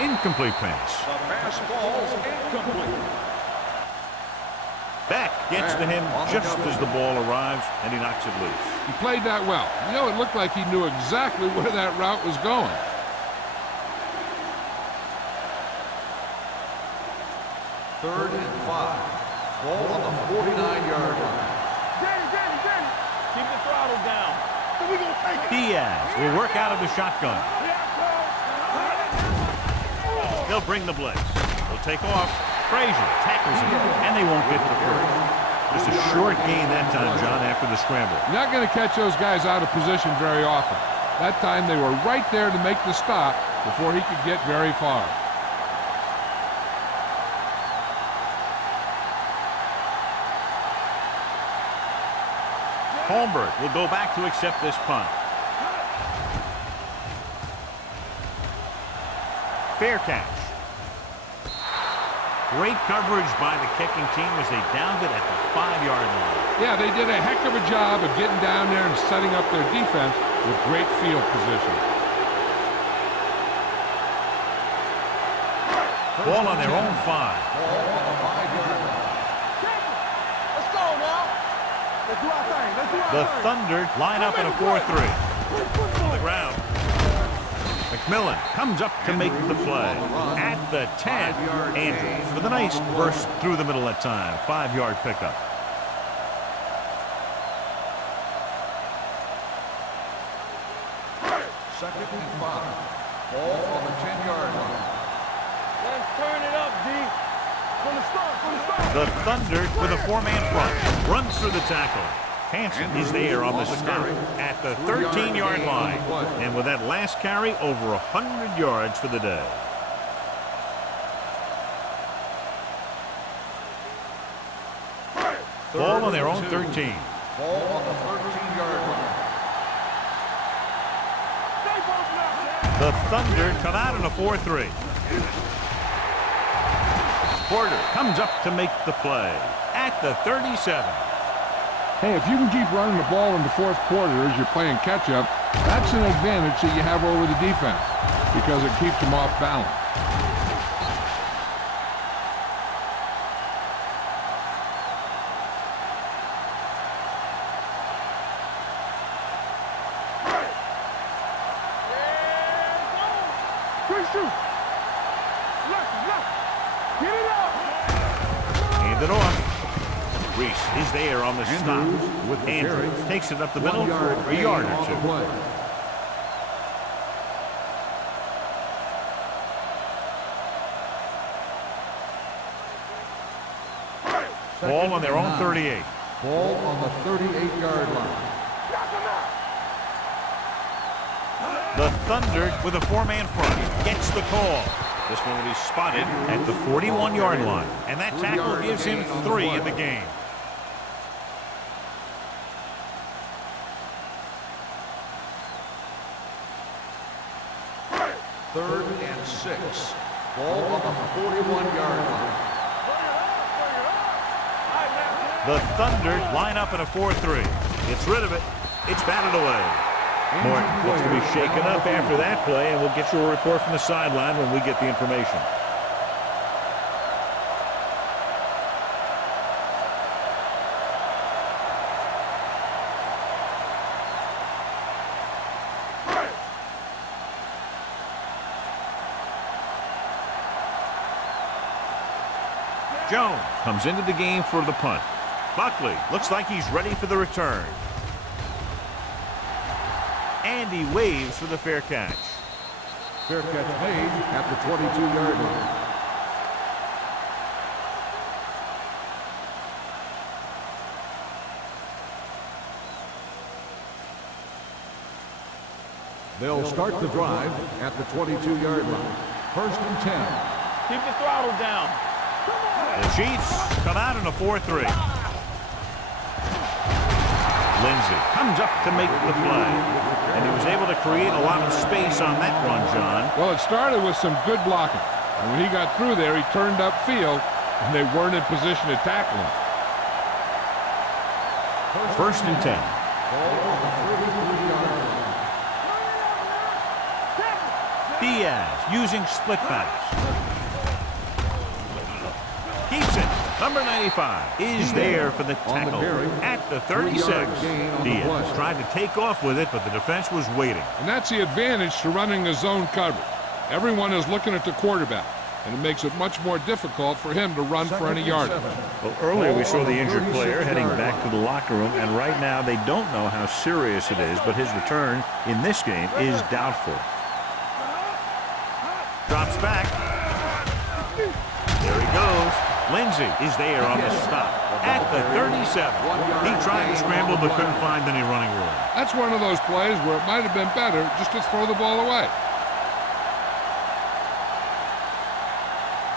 Incomplete pass. The pass falls incomplete. Back gets to him just as the ball arrives, and he knocks it loose. He played that well. You know, it looked like he knew exactly where that route was going. Third and 5. Ball on the 49-yard line. Danny. Keep the throttle down. So we gonna take it. Diaz will work out of the shotgun. They'll bring the blitz. They'll take off. Frazier tackles him, and they won't get the first. Just a short gain that time, John, after the scramble. You're not going to catch those guys out of position very often. That time they were right there to make the stop before he could get very far. Holmberg will go back to accept this punt. Fair catch. Great coverage by the kicking team as they downed it at the 5-yard line. Yeah, they did a heck of a job of getting down there and setting up their defense with great field position. Ball on their own 5. Ball on the 5-yard line. Let's go now. Let's do our thing. The Thunder line up in a 4-3. On the ground. McMillan comes up to make the play. At the 10, Andrews with a nice burst through the middle that time. 5-yard pickup. Second and 5. Ball on the 10-yard line. Let's turn it up, D. From the start. The Thunder with a 4-man front. Runs through the tackle. Hansen is there on the stop at the 13-yard line. And with that last carry, over 100 yards for the day. Ball on their own 13. Ball on the 13-yard line. The Thunder come out in a 4-3. Porter comes up to make the play at the 37. Hey, if you can keep running the ball in the fourth quarter as you're playing catch-up, that's an advantage that you have over the defense because it keeps them off balance. Hand it off. Reese is there on the stop. With Andrews takes it up the middle for a yard or two. Ball on their own 38. Ball on the 38-yard line. The Thunder with a 4-man front gets the call. This one will be spotted at the 41-yard line. And that tackle gives him 3 in the game. Third and 6. Ball on the 41-yard line. The Thunder line up in a 4-3. Gets rid of it. It's batted away. Morton looks to be shaken up after that play, and we'll get you a report from the sideline when we get the information. Jones comes into the game for the punt. Buckley looks like he's ready for the return. And he waves for the fair catch. Fair catch made at the 22-yard line. They'll start the drive at the 22-yard line. First and 10. Keep the throttle down. The Chiefs come out in a 4-3. Lindsey comes up to make the play. And he was able to create a lot of space on that run, John. Well, it started with some good blocking. And when he got through there, he turned upfield, and they weren't in position to tackle him. First and 10. Ball on the 33-yard line. Diaz using split pass. Keeps it. Number 95 is there for the tackle at the 36. Diaz tried to take off with it, but the defense was waiting. And that's the advantage to running the zone coverage. Everyone is looking at the quarterback, and it makes it much more difficult for him to run for any yardage. Well, earlier we saw the injured player heading back to the locker room, and right now they don't know how serious it is, but his return in this game is doubtful. Drops back. There he goes. Lindsey is there on the stop at the 37. He tried to scramble but couldn't find any running room. That's one of those plays where it might have been better just to throw the ball away.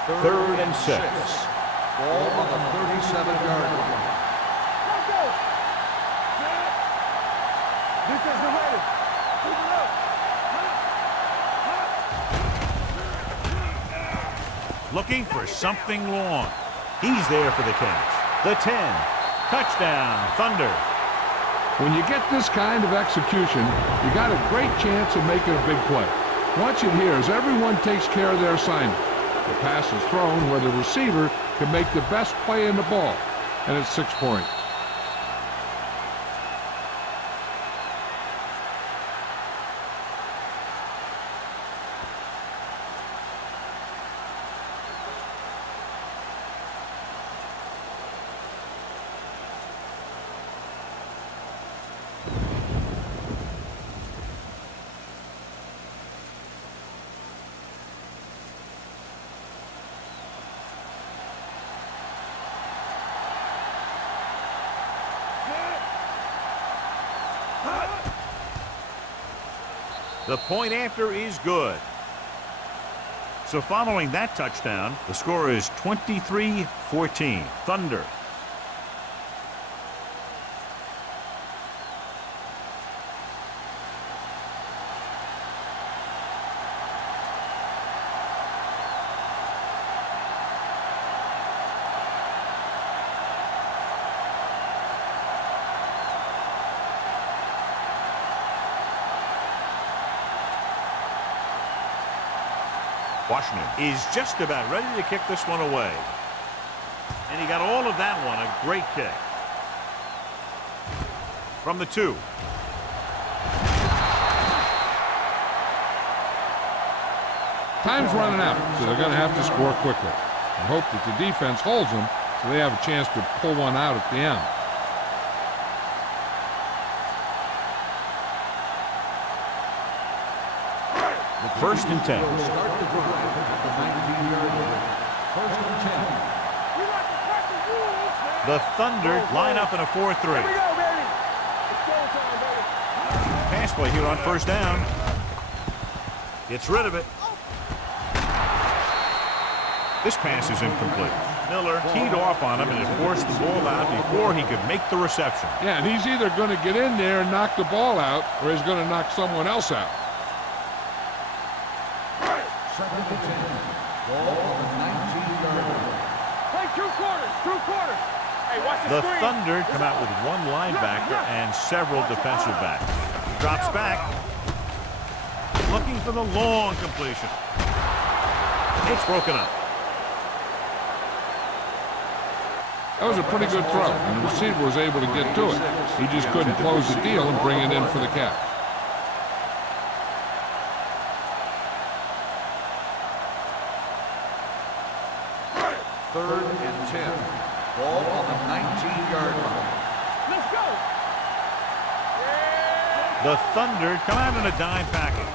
3rd and 6. Ball on the 37-yard line. Defense ready. Keep it up. Looking for something long. He's there for the catch. The 10. Touchdown, Thunder. When you get this kind of execution, you got a great chance of making a big play. Watch it here as everyone takes care of their assignment. The pass is thrown where the receiver can make the best play in the ball, and it's 6 points. The point after is good. So following that touchdown, the score is 23-14. Thunder. Washington is just about ready to kick this one away. And he got all of that one. A great kick. From the 2. Time's running out, so they're going to have to score quickly and hope that the defense holds them so they have a chance to pull one out at the end. First and 10. Start the drive at the 19-yard line. First and 10. The Thunder line up in a 4-3. Here we go, baby. It's showtime, baby. Pass play here on first down. Gets rid of it. This pass is incomplete. Miller teed off on him and it forced the ball out before he could make the reception. Yeah, and he's either going to get in there and knock the ball out, or he's going to knock someone else out. Second and 10. Ball on the 19-yard line. Play 2 quarters. 2 quarters. Hey, watch the The screen. Thunder come out with one linebacker and several defensive backs. Drops back. Looking for the long completion. It's broken up. That was a pretty good throw, and the receiver was able to get to it. He just couldn't close the deal and bring it in for the catch. Third and 10. Ball on the 19-yard line. Let's go. The Thunder come out in a dime package.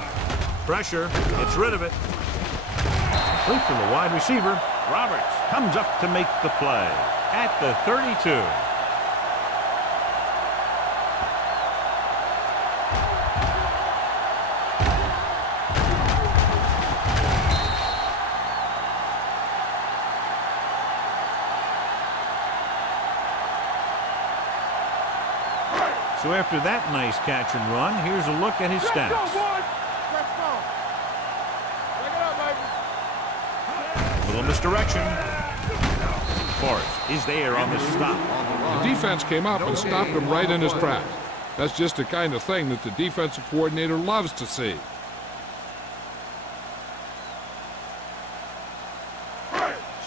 Pressure. Gets rid of it. Complete to the wide receiver. Roberts comes up to make the play at the 32. So after that nice catch and run, here's a look at his Let's go, stats. boys. Let's go. Break it up, baby. Little misdirection. Forrest is there on the stop. The defense came up and stopped him right in his tracks. That's just the kind of thing that the defensive coordinator loves to see.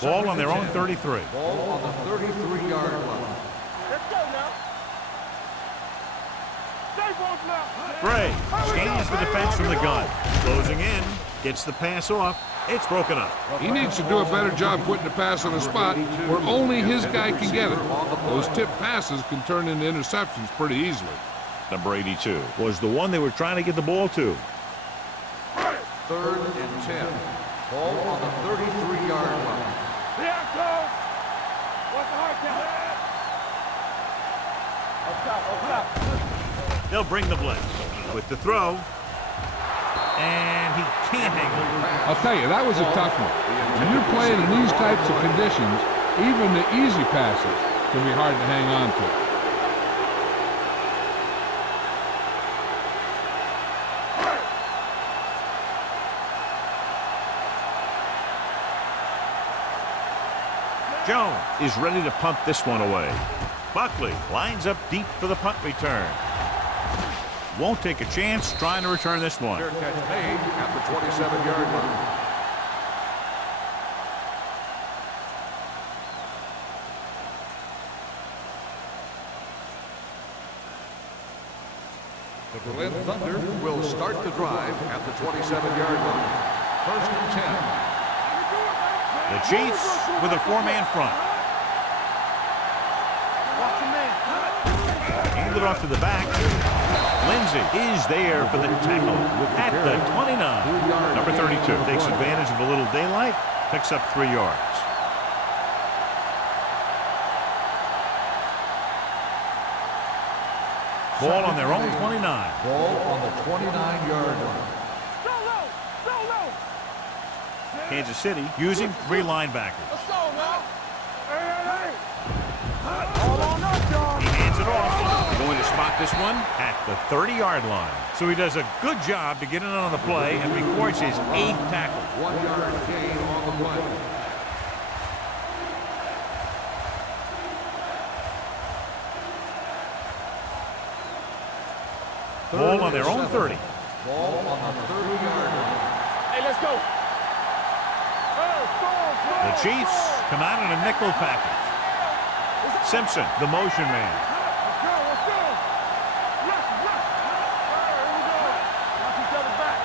Ball on their own 33. Ball on the 33-yard line. Let's go now. Stay both left. Gray scans the defense from the gun. Closing in. Gets the pass off. It's broken up. He needs to do a better job putting the pass on a spot where only his guy can get it. Those tip passes can turn into interceptions pretty easily. Number 82 was the one they were trying to get the ball to. 3rd and 10. Ball on the 33-yard line. Here I go. What's the hard count? Up top. They'll bring the blitz with the throw. And he can't hang on. I'll tell you, that was a tough one. When you're playing in these types of conditions, even the easy passes can be hard to hang on to. Jones is ready to punt this one away. Buckley lines up deep for the punt return. Won't take a chance trying to return this one. Fair catch made at the 27-yard line. The Berlin Thunder will start the drive at the 27-yard line. 1st and 10. The Chiefs with a four-man front. Watch the man. Hand it off to the back. Lindsey is there for the tackle at the 29. Number 32 takes advantage of a little daylight, picks up 3 yards. Ball on their own 29. Ball on the 29-yard line. Solo. Kansas City using 3 linebackers. Let's go now. Hey. All on us, y'all. He hands it off. They're going to spot this one at the 30-yard line. So he does a good job to get in on the play and records his 8th tackle. 1-yard gain on the play. Ball on their own 30. Ball on the 30-yard line. Hey, let's go. The Chiefs come out in a nickel package. Simpson, the motion man. Let's go. Rush. Here we go. Watch each other back.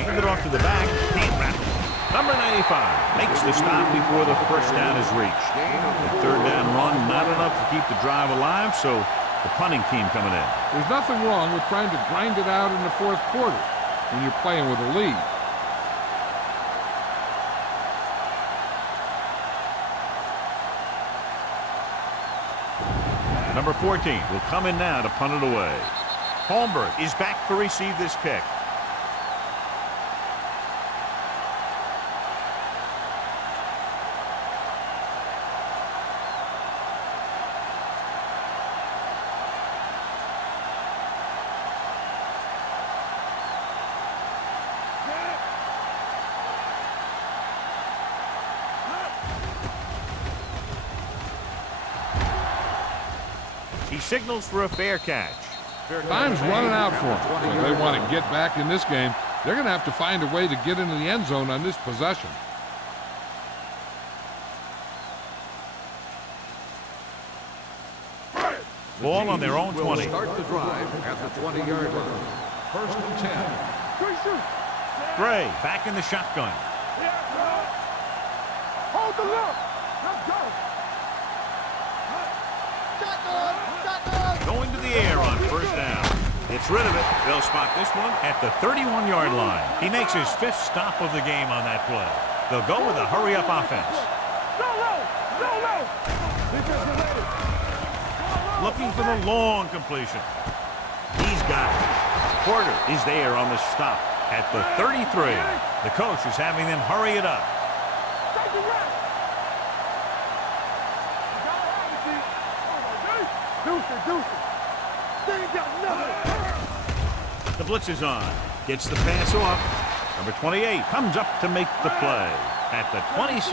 Hand it off to the back. Can't wrap it. Number 95 makes the stop before the first down is reached. The 3rd down run not enough to keep the drive alive, so the punting team coming in. There's nothing wrong with trying to grind it out in the 4th quarter when you're playing with a lead. Number 14 will come in now to punt it away. Holmberg is back to receive this kick. He signals for a fair catch. Time's running out for them. If they want to get back in this game, they're going to have to find a way to get into the end zone on this possession. Ball on their own 20. Will start the drive at the 20-yard line. 1st and 10. Gray back in the shotgun. Hold the look. Let's go. Going to the air on 1st down. Gets rid of it. They'll spot this one at the 31-yard line. He makes his 5th stop of the game on that play. They'll go with a hurry-up offense. Looking for the long completion. He's got it. Porter is there on the stop at the 33. The coach is having them hurry it up. The blitz is on. Gets the pass off. Number 28 comes up to make the play. At the 26,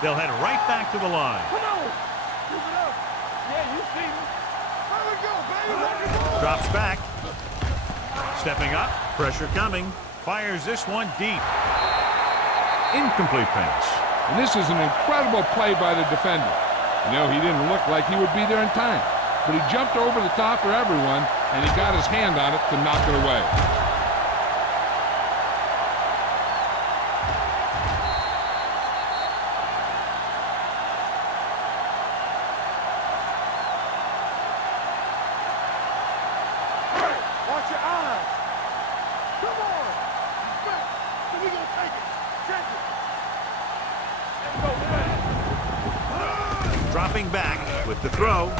they'll head right back to the line. Come on. Keep it up. Yeah, you see me. There we go, baby. Drops back. Stepping up. Pressure coming. Fires this one deep. Incomplete pass. And this is an incredible play by the defender. You know, he didn't look like he would be there in time, but he jumped over the top of everyone, and he got his hand on it to knock it away. Watch your eyes. Come on. Back. So we gonna take it. Check it. Let's go back. Dropping back with the throw.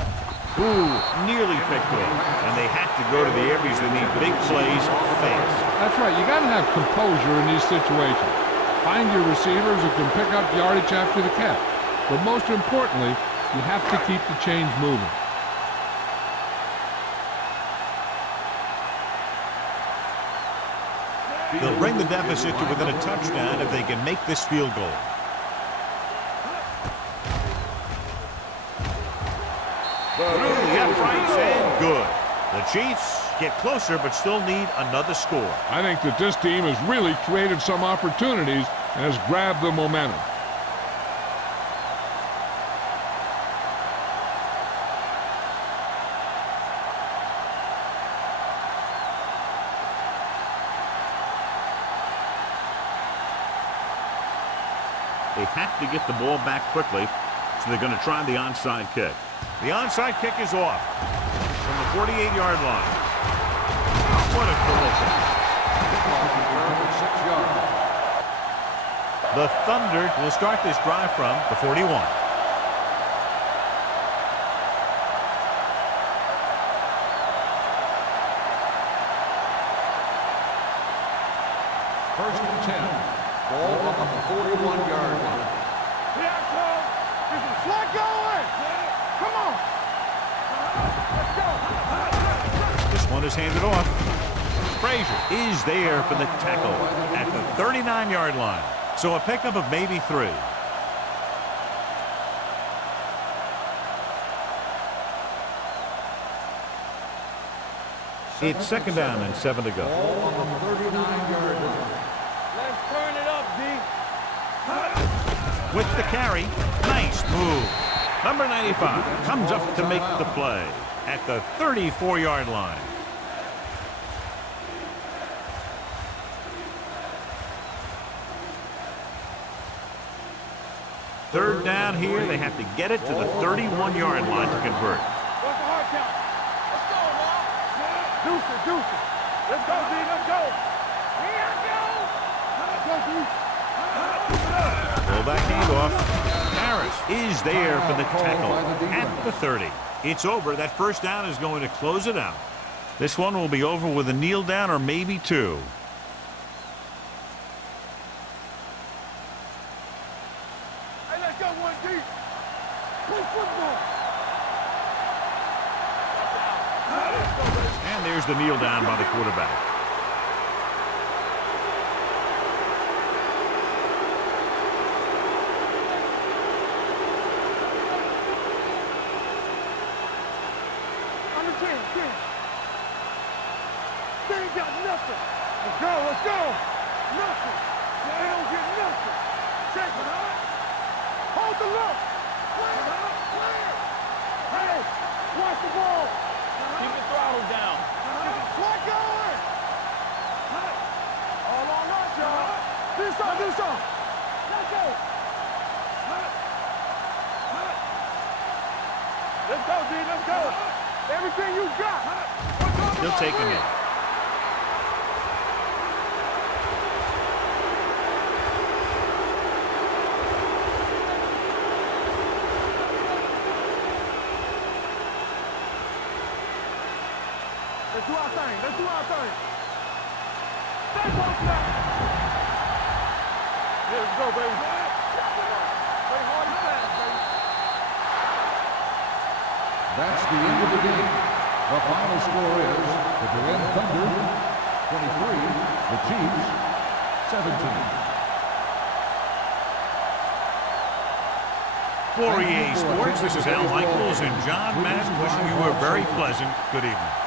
Ooh, nearly picked off. And they have to go to the areas that need big plays fast. That's right. You got to have composure in these situations. Find your receivers who can pick up yardage after the catch. But most importantly, you have to keep the chains moving. They'll bring the deficit to within a touchdown if they can make this field goal. Through the uprights and good. The Chiefs get closer but still need another score. I think that this team has really created some opportunities and has grabbed the momentum. They have to get the ball back quickly, so they're going to try the onside kick. The onside kick is off from the 48-yard line. What a collision. 6 yards. The Thunder will start this drive from the 41. First and 10. Ball on the 41-yard line. Yeah, Cole. This is flat going. Come on. Let's go. This one is handed off. Frazier is there for the tackle at the 39-yard line. So a pickup of maybe 3. It's second down and 7 to go. Ball on the 39-yard line. Let's turn it up, D. With the carry, nice move. Number 95 comes up to make the play at the 34-yard line. Third down here, they have to get it to the 31-yard line to convert. What's the hard count? Let's go, now. Deuce it, deuce it. Let's go, D. Let's go. Here I go. Let's go, D. Fullback handoff. Harris is there for the tackle at the 30. It's over. That first down is going to close it out. This one will be over with a kneel down or maybe 2. Hey, let's go, 1D. Play football. And there's the kneel down by the quarterback. I'm a 10. They ain't got nothing. Let's go, let's go. Nothing. They don't get nothing. Check it out. Hold the look. Clear. Hey, watch the ball. Keep the throttle down. Flat going. All on us, y'all. Do some. Let's go. Let's go, D. Let's go. Everything you got. He'll take him in. Let's do our thing. Stay on that. Let's go, baby. Play hard and fast, baby. That's the end of the game. The final score is the Berlin Thunder 23, the Chiefs 17. For EA Sports, this is Al Michaels and John Madden wishing you a very pleasant good evening.